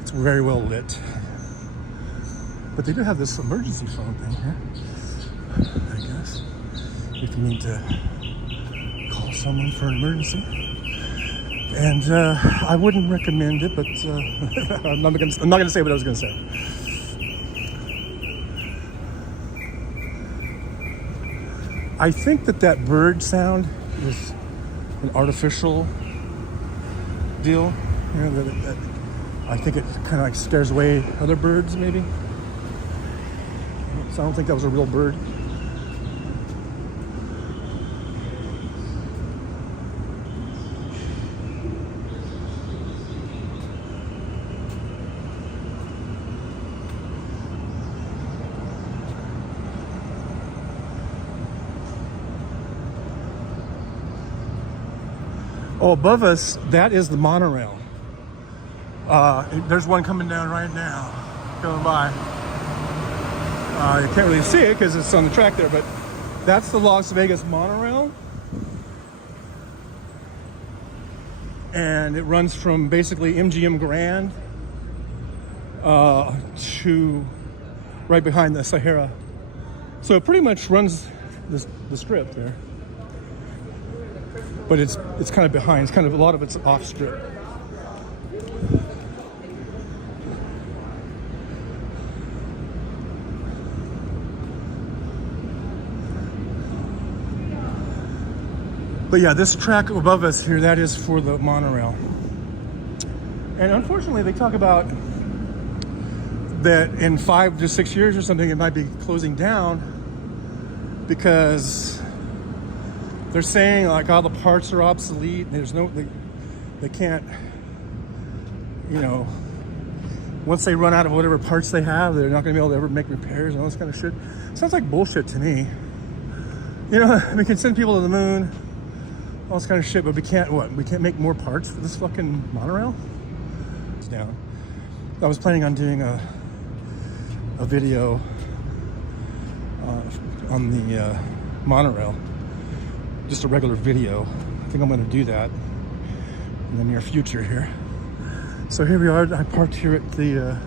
It's very well lit. But they do have this emergency phone thing here, I guess, if you need to call someone for an emergency. And I wouldn't recommend it, but I'm not gonna say what I was gonna say. I think that bird sound is an artificial deal. You know, that I think it kind of like scares away other birds, maybe. So I don't think that was a real bird. Oh, above us, that is the monorail. There's one coming down right now, going by. You can't really see it because it's on the track there, but that's the Las Vegas monorail. And it runs from basically MGM Grand to right behind the Sahara. So it pretty much runs the strip there. But it's kind of behind. It's kind of, a lot of it's off strip. But yeah, this track above us here, that is for the monorail. And unfortunately, they talk about that in 5 to 6 years or something, it might be closing down because they're saying like all the parts are obsolete. There's no, they can't, you know, once they run out of whatever parts they have, they're not gonna be able to ever make repairs and all this kind of shit. Sounds like bullshit to me. You know, we can send people to the moon, all this kind of shit, but we can't, what? We can't make more parts for this fucking monorail? It's down. I was planning on doing a video on the monorail. Just a regular video. I think I'm gonna do that in the near future here. So here we are. I parked here at the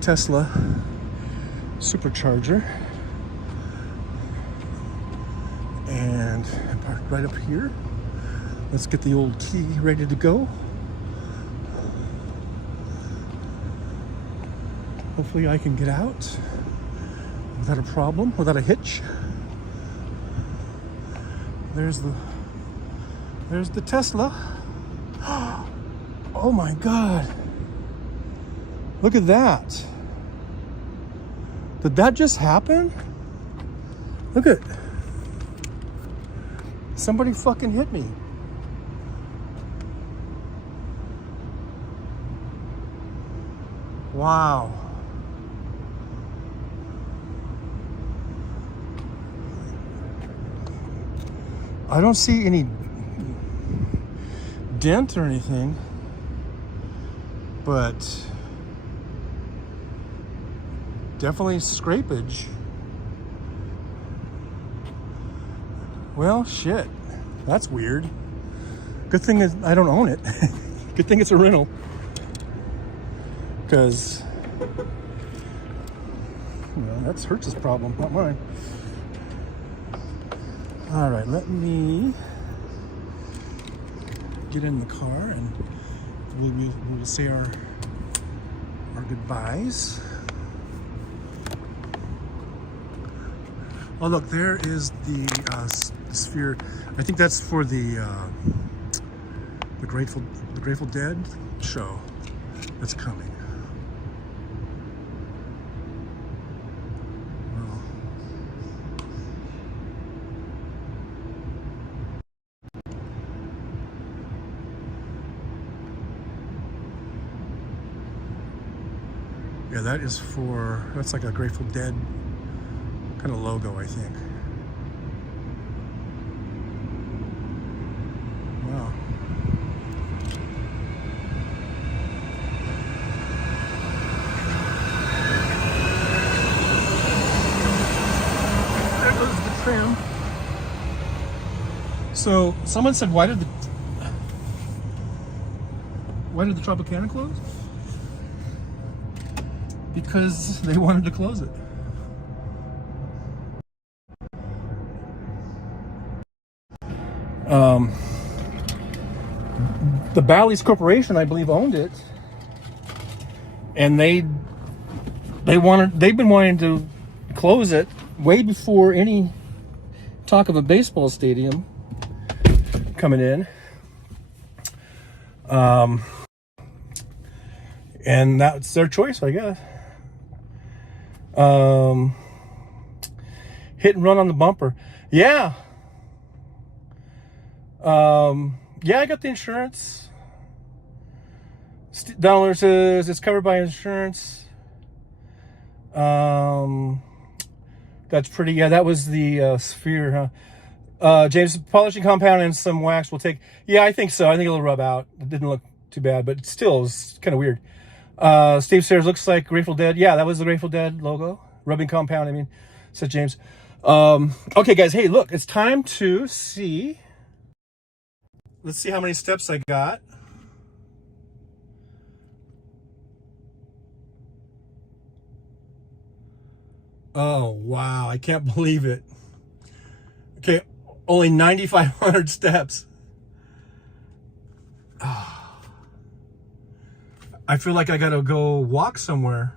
Tesla supercharger. And I parked right up here. Let's get the old key ready to go. Hopefully I can get out without a problem, without a hitch. There's the Tesla. Oh my God. Look at that. Did that just happen? Look at, somebody fucking hit me. Wow. I don't see any dent or anything, but definitely scrapage. Well, shit. That's weird. Good thing is I don't own it. Good thing it's a rental. Because, you know, that's Hertz's problem, not mine. All right, let me get in the car and we'll say our goodbyes. Oh, look, there is the sphere. I think that's for the Grateful Dead show that's coming. Yeah, that is for, that's like a Grateful Dead kind of logo, I think. Wow. There goes the tram. So someone said, why did the Tropicana close? Because they wanted to close it. The Bally's Corporation, I believe, owned it, and they've been wanting to close it way before any talk of a baseball stadium coming in. And that's their choice, I guess. Hit and run on the bumper. Yeah. Yeah, I got the insurance. Dollar says it's covered by insurance. That's pretty, yeah, that was the Sphere, huh? James, polishing compound and some wax will take, yeah, I think so. I think it'll rub out. It didn't look too bad, but still, it's kind of weird. Steve Sayers, looks like Grateful Dead. Yeah, that was the Grateful Dead logo. Rubbing compound, I mean, said James. Okay, guys, hey, look, it's time to see. Let's see how many steps I got. Oh, wow, I can't believe it. Okay, only 9,500 steps. I feel like I gotta go walk somewhere.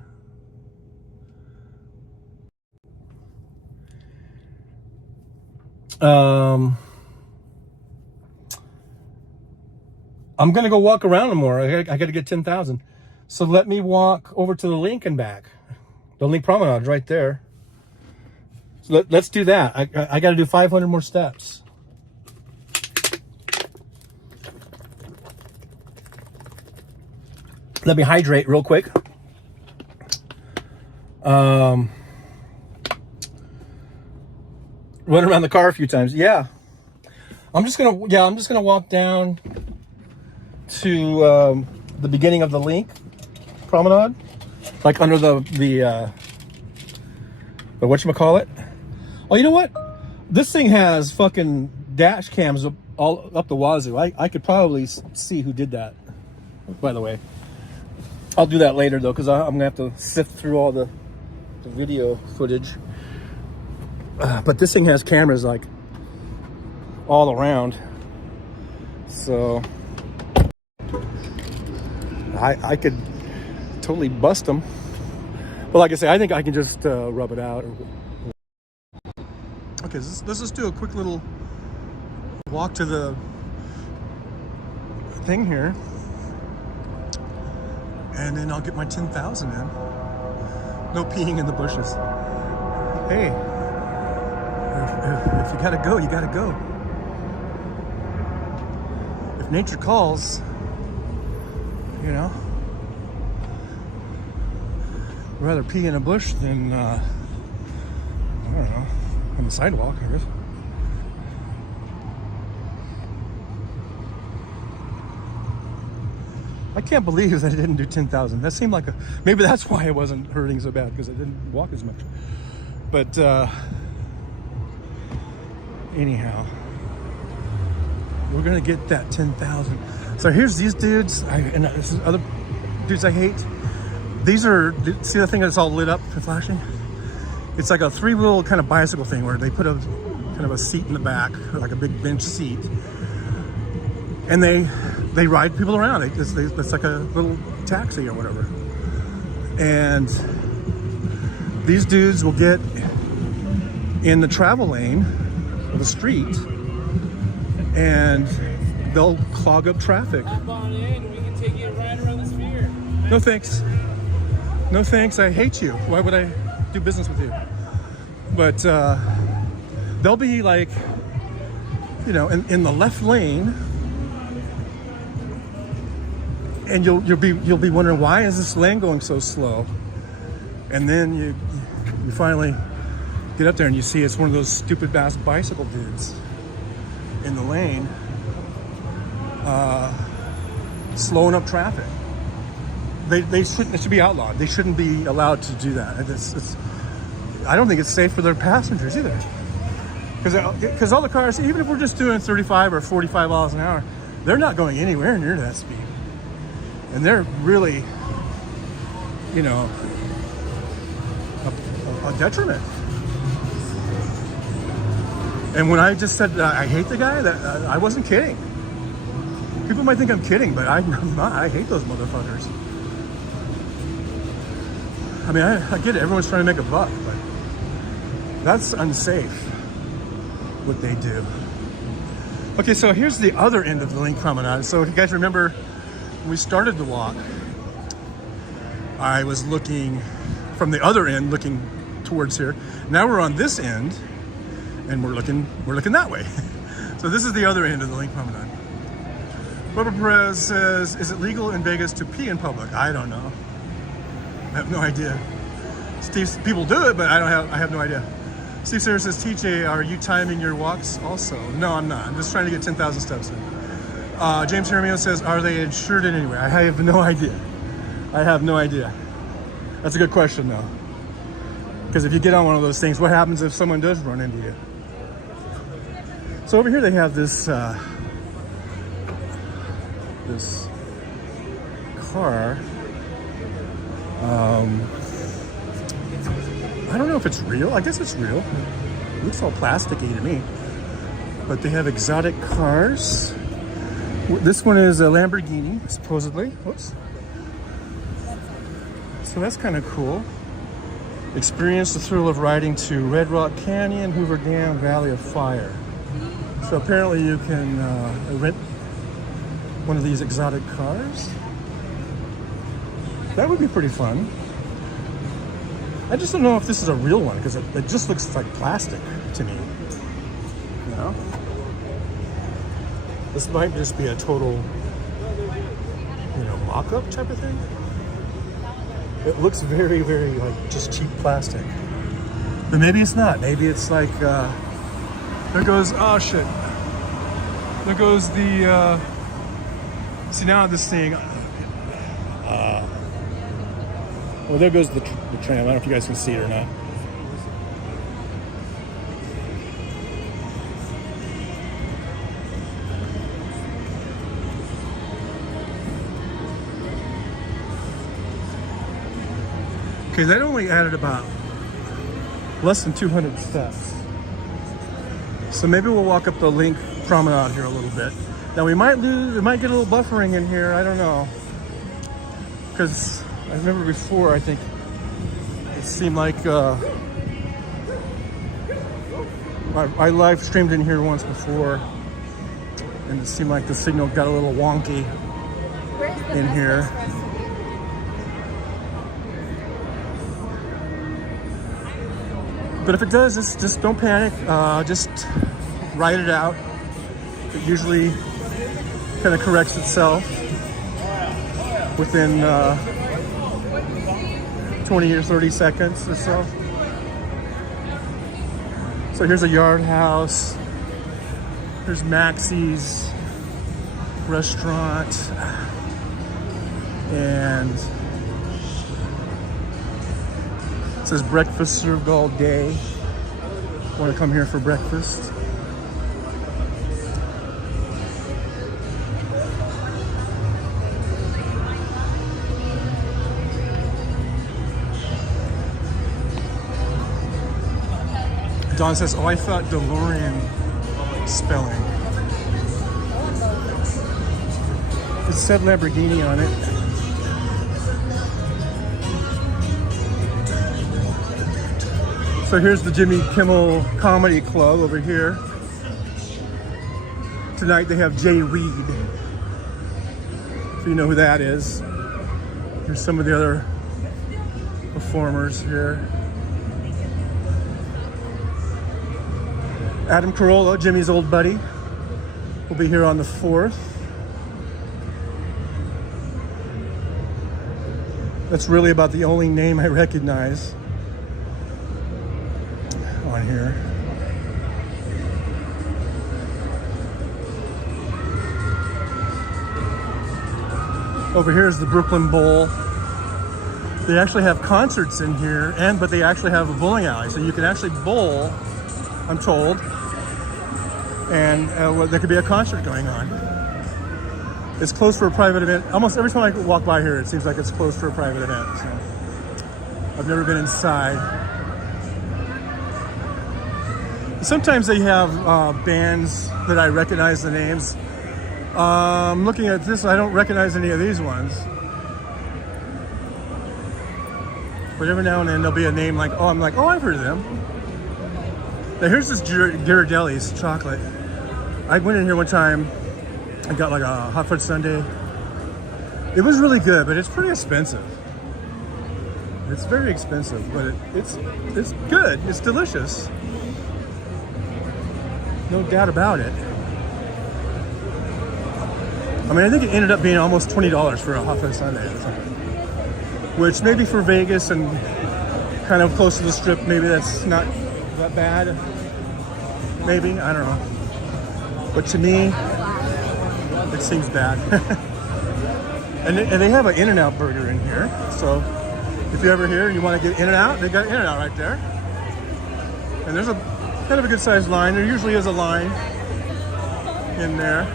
I'm gonna go walk around more. I gotta get 10,000. So let me walk over to the link and back. The Link Promenade right there. So let's do that. I gotta do 500 more steps. Let me hydrate real quick. Run around the car a few times. Yeah. I'm just gonna walk down to the beginning of the Link Promenade, like under the whatchamacallit. Oh, you know what? This thing has fucking dash cams all up the wazoo. I could probably see who did that, by the way. I'll do that later though, because I'm gonna have to sift through all the video footage. But this thing has cameras like all around, so I could totally bust them. But like I say, I think I can just rub it out. Okay, let's just do a quick little walk to the thing here, and then I'll get my 10,000 in. No peeing in the bushes. Hey, if you gotta go, you gotta go. If nature calls, you know, I'd rather pee in a bush than, I don't know, on the sidewalk, I guess. I can't believe that I didn't do 10,000. That seemed like maybe that's why I wasn't hurting so bad, because I didn't walk as much. But anyhow, we're gonna get that 10,000. So here's these dudes, and this is other dudes I hate. These are, see the thing that's all lit up and flashing? It's like a three-wheel kind of bicycle thing where they put a kind of a seat in the back, like a big bench seat, and they ride people around. It's like a little taxi or whatever. And these dudes will get in the travel lane of the street and they'll clog up traffic. Hop on in, we can take you right around the Sphere. No thanks. No thanks, I hate you. Why would I do business with you? But they'll be like, you know, in the left lane, and you'll be wondering, why is this lane going so slow? And then you finally get up there and you see it's one of those stupid ass bicycle dudes in the lane, slowing up traffic. They should be outlawed. They shouldn't be allowed to do that. I don't think it's safe for their passengers either. Because all the cars, even if we're just doing 35 or 45 miles an hour, they're not going anywhere near that speed. And they're really, you know, a detriment. And when I just said I hate the guy, that I wasn't kidding. People might think I'm kidding, but I'm not. I hate those motherfuckers. I mean, I get it. Everyone's trying to make a buck, but that's unsafe, what they do. Okay, so here's the other end of the Link Promenade. So if you guys remember, when we started the walk, I was looking from the other end, looking towards here. Now we're on this end, and we're looking that way. So this is the other end of the Link Promenade. Barbara Perez says, is it legal in Vegas to pee in public? I don't know. I have no idea. Steve, people do it, but I have no idea. Steve Sayre says, TJ, are you timing your walks also? No, I'm not. I'm just trying to get 10,000 steps in. James Jaramillo says, are they insured in any way? I have no idea. I have no idea. That's a good question, though. Because if you get on one of those things, what happens if someone does run into you? So over here they have this this car. I don't know if it's real. I guess it's real. It looks all plasticky to me. But they have exotic cars. This one is a Lamborghini, supposedly. Whoops. So that's kind of cool. Experience the thrill of riding to Red Rock Canyon, Hoover Dam, Valley of Fire. So apparently you can rent one of these exotic cars. That would be pretty fun. I just don't know if this is a real one because it just looks like plastic to me. You know? This might just be a total, you know, mock-up type of thing. It looks very, very like just cheap plastic. But maybe it's not. Maybe it's like, there goes, oh shit. There goes the, see now this thing, well, there goes the tram. I don't know if you guys can see it or not. Okay, that only added about less than 200 steps. So maybe we'll walk up the Link Promenade here a little bit. Now we might get a little buffering in here. I don't know. Because I remember before, I think it seemed like I live streamed in here once before, and it seemed like the signal got a little wonky in here. But if it does, just don't panic. Just ride it out. It usually kind of corrects itself within 20 or 30 seconds or so. So here's a Yard House. Here's Maxie's restaurant. And it says breakfast served all day. Want to come here for breakfast? Don says, oh, I thought DeLorean spelling. It said Lamborghini on it. So here's the Jimmy Kimmel Comedy Club over here. Tonight they have Jay Reed. If you know who that is. Here's some of the other performers here. Adam Carolla, Jimmy's old buddy, will be here on the 4th. That's really about the only name I recognize on here. Over here is the Brooklyn Bowl. They actually have concerts in here, but they actually have a bowling alley, so you can actually bowl, I'm told, and there could be a concert going on. It's closed for a private event. Almost every time I walk by here, it seems like it's closed for a private event. So I've never been inside. Sometimes they have bands that I recognize the names. Looking at this, I don't recognize any of these ones. But every now and then there'll be a name like, oh, I'm like, oh, I've heard of them. Now here's this Ghirardelli's chocolate. I went in here one time and got like a hot fudge sundae. It was really good, but it's pretty expensive. It's very expensive, but it's good. It's delicious. No doubt about it. I mean, I think it ended up being almost $20 for a hot fudge sundae or something. Which maybe for Vegas and kind of close to the strip, maybe that's not that bad. Maybe, I don't know. But to me, it seems bad. and they have an In-N-Out burger in here. So if you're ever here and you want to get In-N-Out, they got In-N-Out right there. And there's a kind of a good sized line. There usually is a line in there.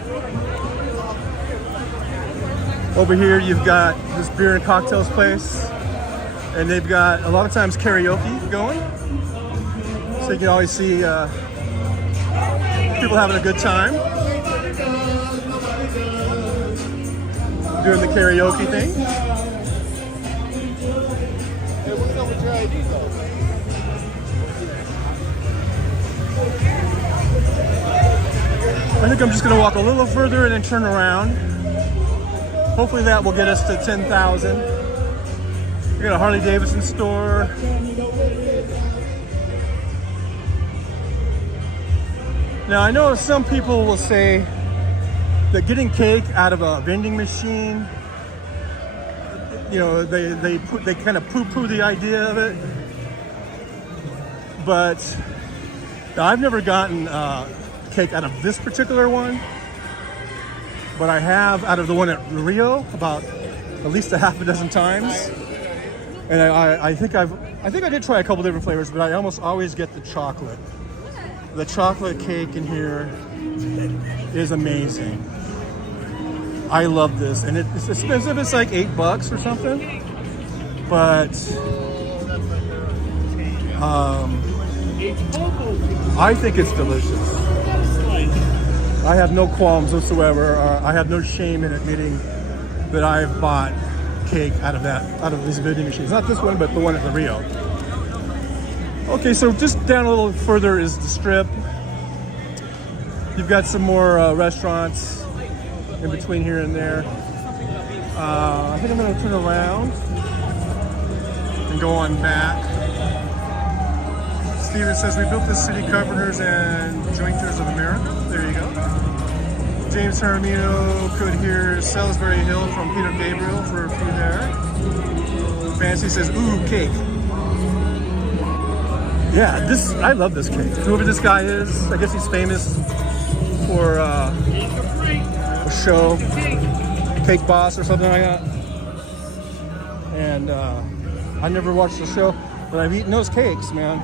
Over here, you've got this beer and cocktails place, and they've got a lot of times karaoke going. So you can always see people having a good time doing the karaoke thing. Hey, what's up with your ID though? I think I'm just going to walk a little further and then turn around. Hopefully that will get us to 10,000. We got a Harley Davidson store. Now I know some people will say that getting cake out of a vending machine, you know, they kind of poo-poo the idea of it. But now I've never gotten cake out of this particular one. But I have out of the one at Rio about at least a half a dozen times, and I think I did try a couple different flavors, but I almost always get the chocolate. The chocolate cake in here is amazing. I love this, and it's expensive. It's like $8 or something, but I think it's delicious. I have no qualms whatsoever. I have no shame in admitting that I've bought cake out of these vending machines. Not this one, but the one at the Rio. Okay, so just down a little further is the strip. You've got some more restaurants in between here and there. I think I'm going to turn around and go on back. Steven says, we built the city carpenters and jointers of America. There you go. James Hermino could hear Salisbury Hill from Peter Gabriel for a few there. Fancy says, ooh, cake. Yeah, I love this cake. Whoever this guy is, I guess he's famous for a show, Cake Boss or something like that. And I never watched the show, but I've eaten those cakes, man.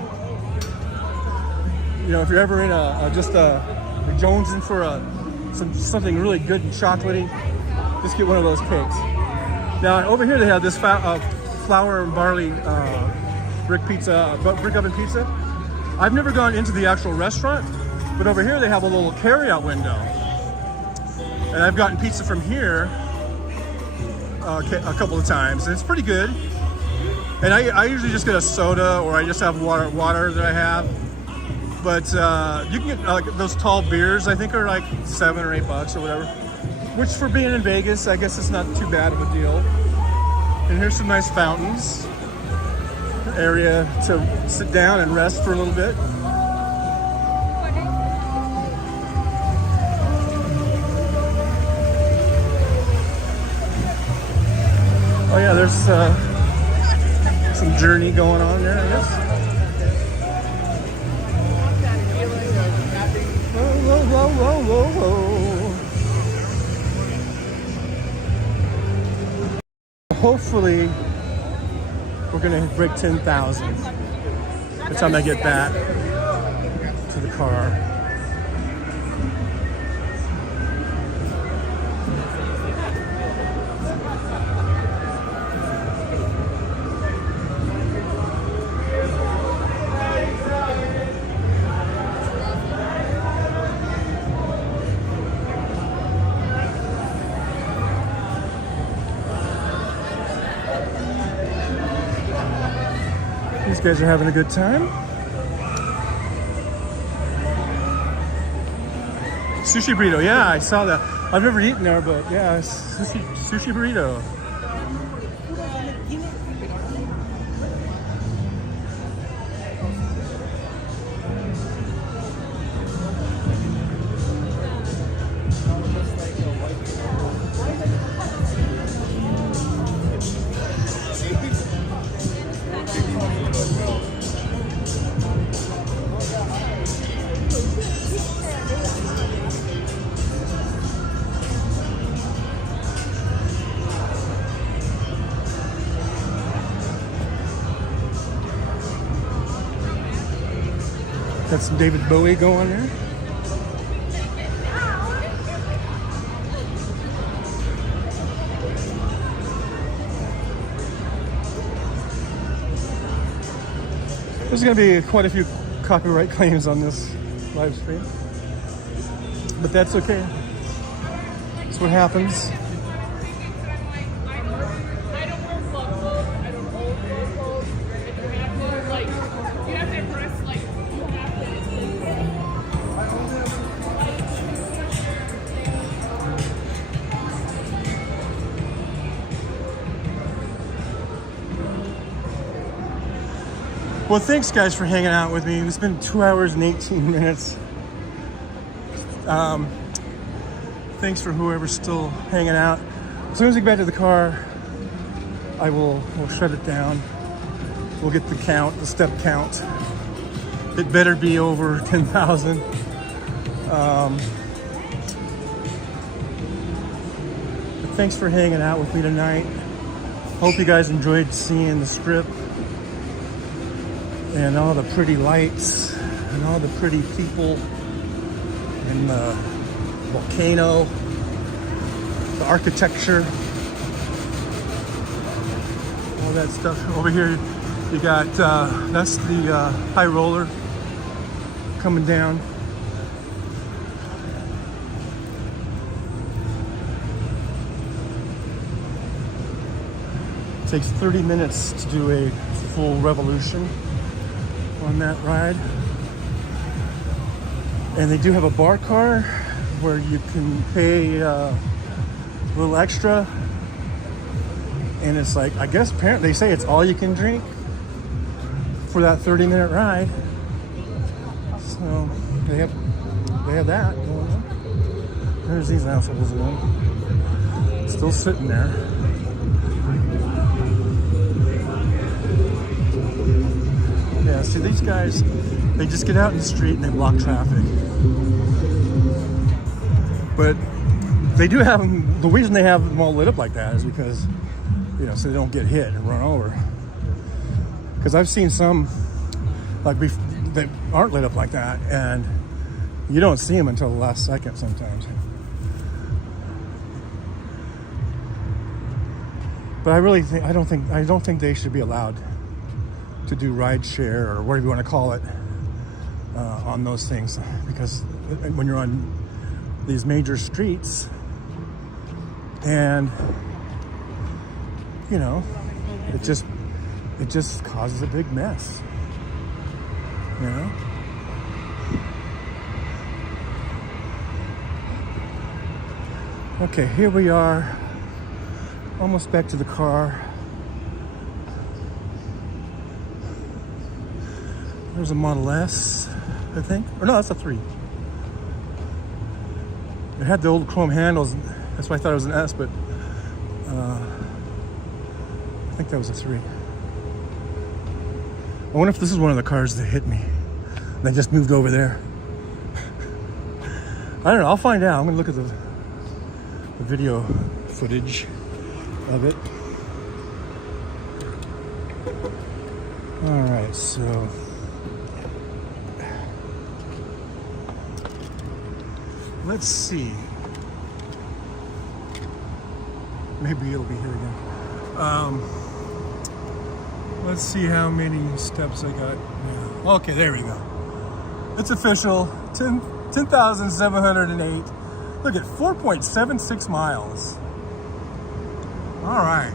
You know, if you're ever in just jonesing for something really good and chocolatey, just get one of those cakes. Now over here they have this flour and barley brick oven pizza. I've never gone into the actual restaurant, but over here they have a little carry-out window, and I've gotten pizza from here a couple of times, and it's pretty good. And I usually just get a soda, or I just have water that I have. But you can get those tall beers, I think are like $7 or $8 or whatever. Which for being in Vegas, I guess it's not too bad of a deal. And here's some nice fountains. Area to sit down and rest for a little bit. Oh yeah, there's some journey going on there, I guess. Whoa, whoa, whoa, whoa, whoa. Hopefully, we're gonna break 10,000 by the time I get back to the car. These guys are having a good time. Sushi burrito, yeah, I saw that. I've never eaten there, but yeah, sushi burrito. Got some David Bowie going there. There's going to be quite a few copyright claims on this live stream, but that's okay. That's what happens. Well, thanks guys for hanging out with me. It's been 2 hours and 18 minutes. Thanks for whoever's still hanging out. As soon as we get back to the car, we'll shut it down. We'll get the count, the step count. It better be over 10,000. Thanks for hanging out with me tonight. Hope you guys enjoyed seeing the strip and all the pretty lights and all the pretty people and the volcano, the architecture, all that stuff. Over here you got that's the high roller coming down. It takes 30 minutes to do a full revolution on that ride. And they do have a bar car where you can pay a little extra. And it's like, I guess apparently they say it's all you can drink for that 30-minute ride. So they have that going on. There's these assholes again. Still sitting there. Yeah, see these guys, they just get out in the street and they block traffic. But they do have them, the reason they have them all lit up like that is because, you know, so they don't get hit and run over. Because I've seen some, like, that aren't lit up like that, and you don't see them until the last second sometimes. But I really think, I don't think they should be allowed to do ride share or whatever you want to call it on those things, because when you're on these major streets and you know it just causes a big mess, you know. Okay, here we are, almost back to the car. There's a Model S, I think. Or no, that's a 3. It had the old chrome handles. That's why I thought it was an S, but I think that was a 3. I wonder if this is one of the cars that hit me. That just moved over there. I don't know. I'll find out. I'm gonna look at the video footage of it. All right, so let's see. Maybe it'll be here again. Let's see how many steps I got now. Okay, there we go. It's official. 10,708. Look at 4.76 miles. All right.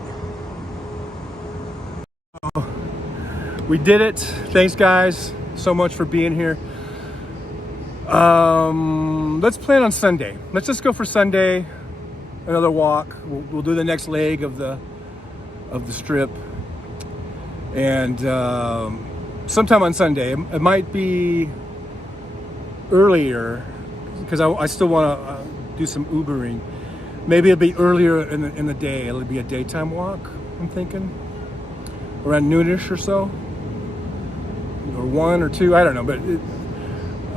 We did it. Thanks, guys, so much for being here. Let's plan on Sunday. Let's just go for Sunday. Another walk. We'll do the next leg of the strip, and sometime on Sunday. It might be earlier because I still want to do some Ubering. Maybe it'll be earlier in the day. It'll be a daytime walk. I'm thinking around noonish or so, or 1 or 2. I don't know, but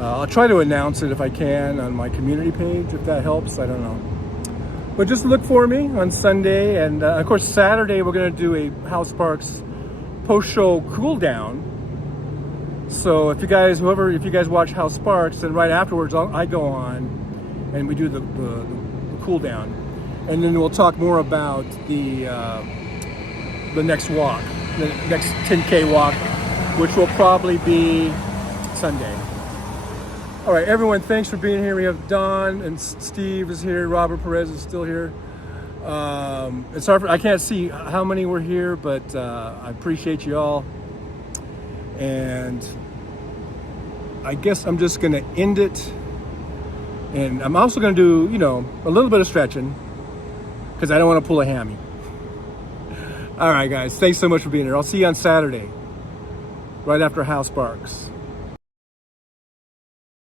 I'll try to announce it if I can on my community page, if that helps. I don't know. But just look for me on Sunday, and of course Saturday we're going to do a House Parks post-show cool down. So if you guys watch House Sparks, then right afterwards I go on and we do the cool down, and then we'll talk more about the next walk, the next 10K walk, which will probably be Sunday. All right, everyone, thanks for being here. We have Don and Steve is here. Robert Perez is still here. It's hard I can't see how many were here, but I appreciate you all. And I guess I'm just gonna end it. And I'm also gonna do, a little bit of stretching because I don't want to pull a hammy. All right, guys, thanks so much for being here. I'll see you on Saturday, right after House Sparks.